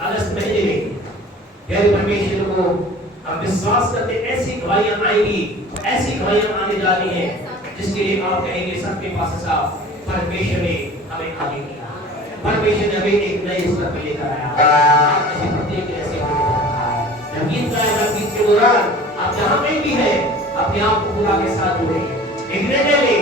अगस्त महीने में प्यारे परमेश्वर को हम विश्वास करते ऐसी गवाहियां आएंगी, ऐसी गवाहियां आने जा रही हैं जिसके लिए आप कहेंगे सबके पास साहब परमेश्वर ने हमें आगे किया, परमेश्वर ने हमें एक नए स्तर पे लेकर आया। ऐसे प्रत्येक ऐसे जब गीत गाएगा, गीत के दौरान आप जहां कहीं भी हैं अपने आप को खुदा के साथ जोड़िए, एक निर्णय लें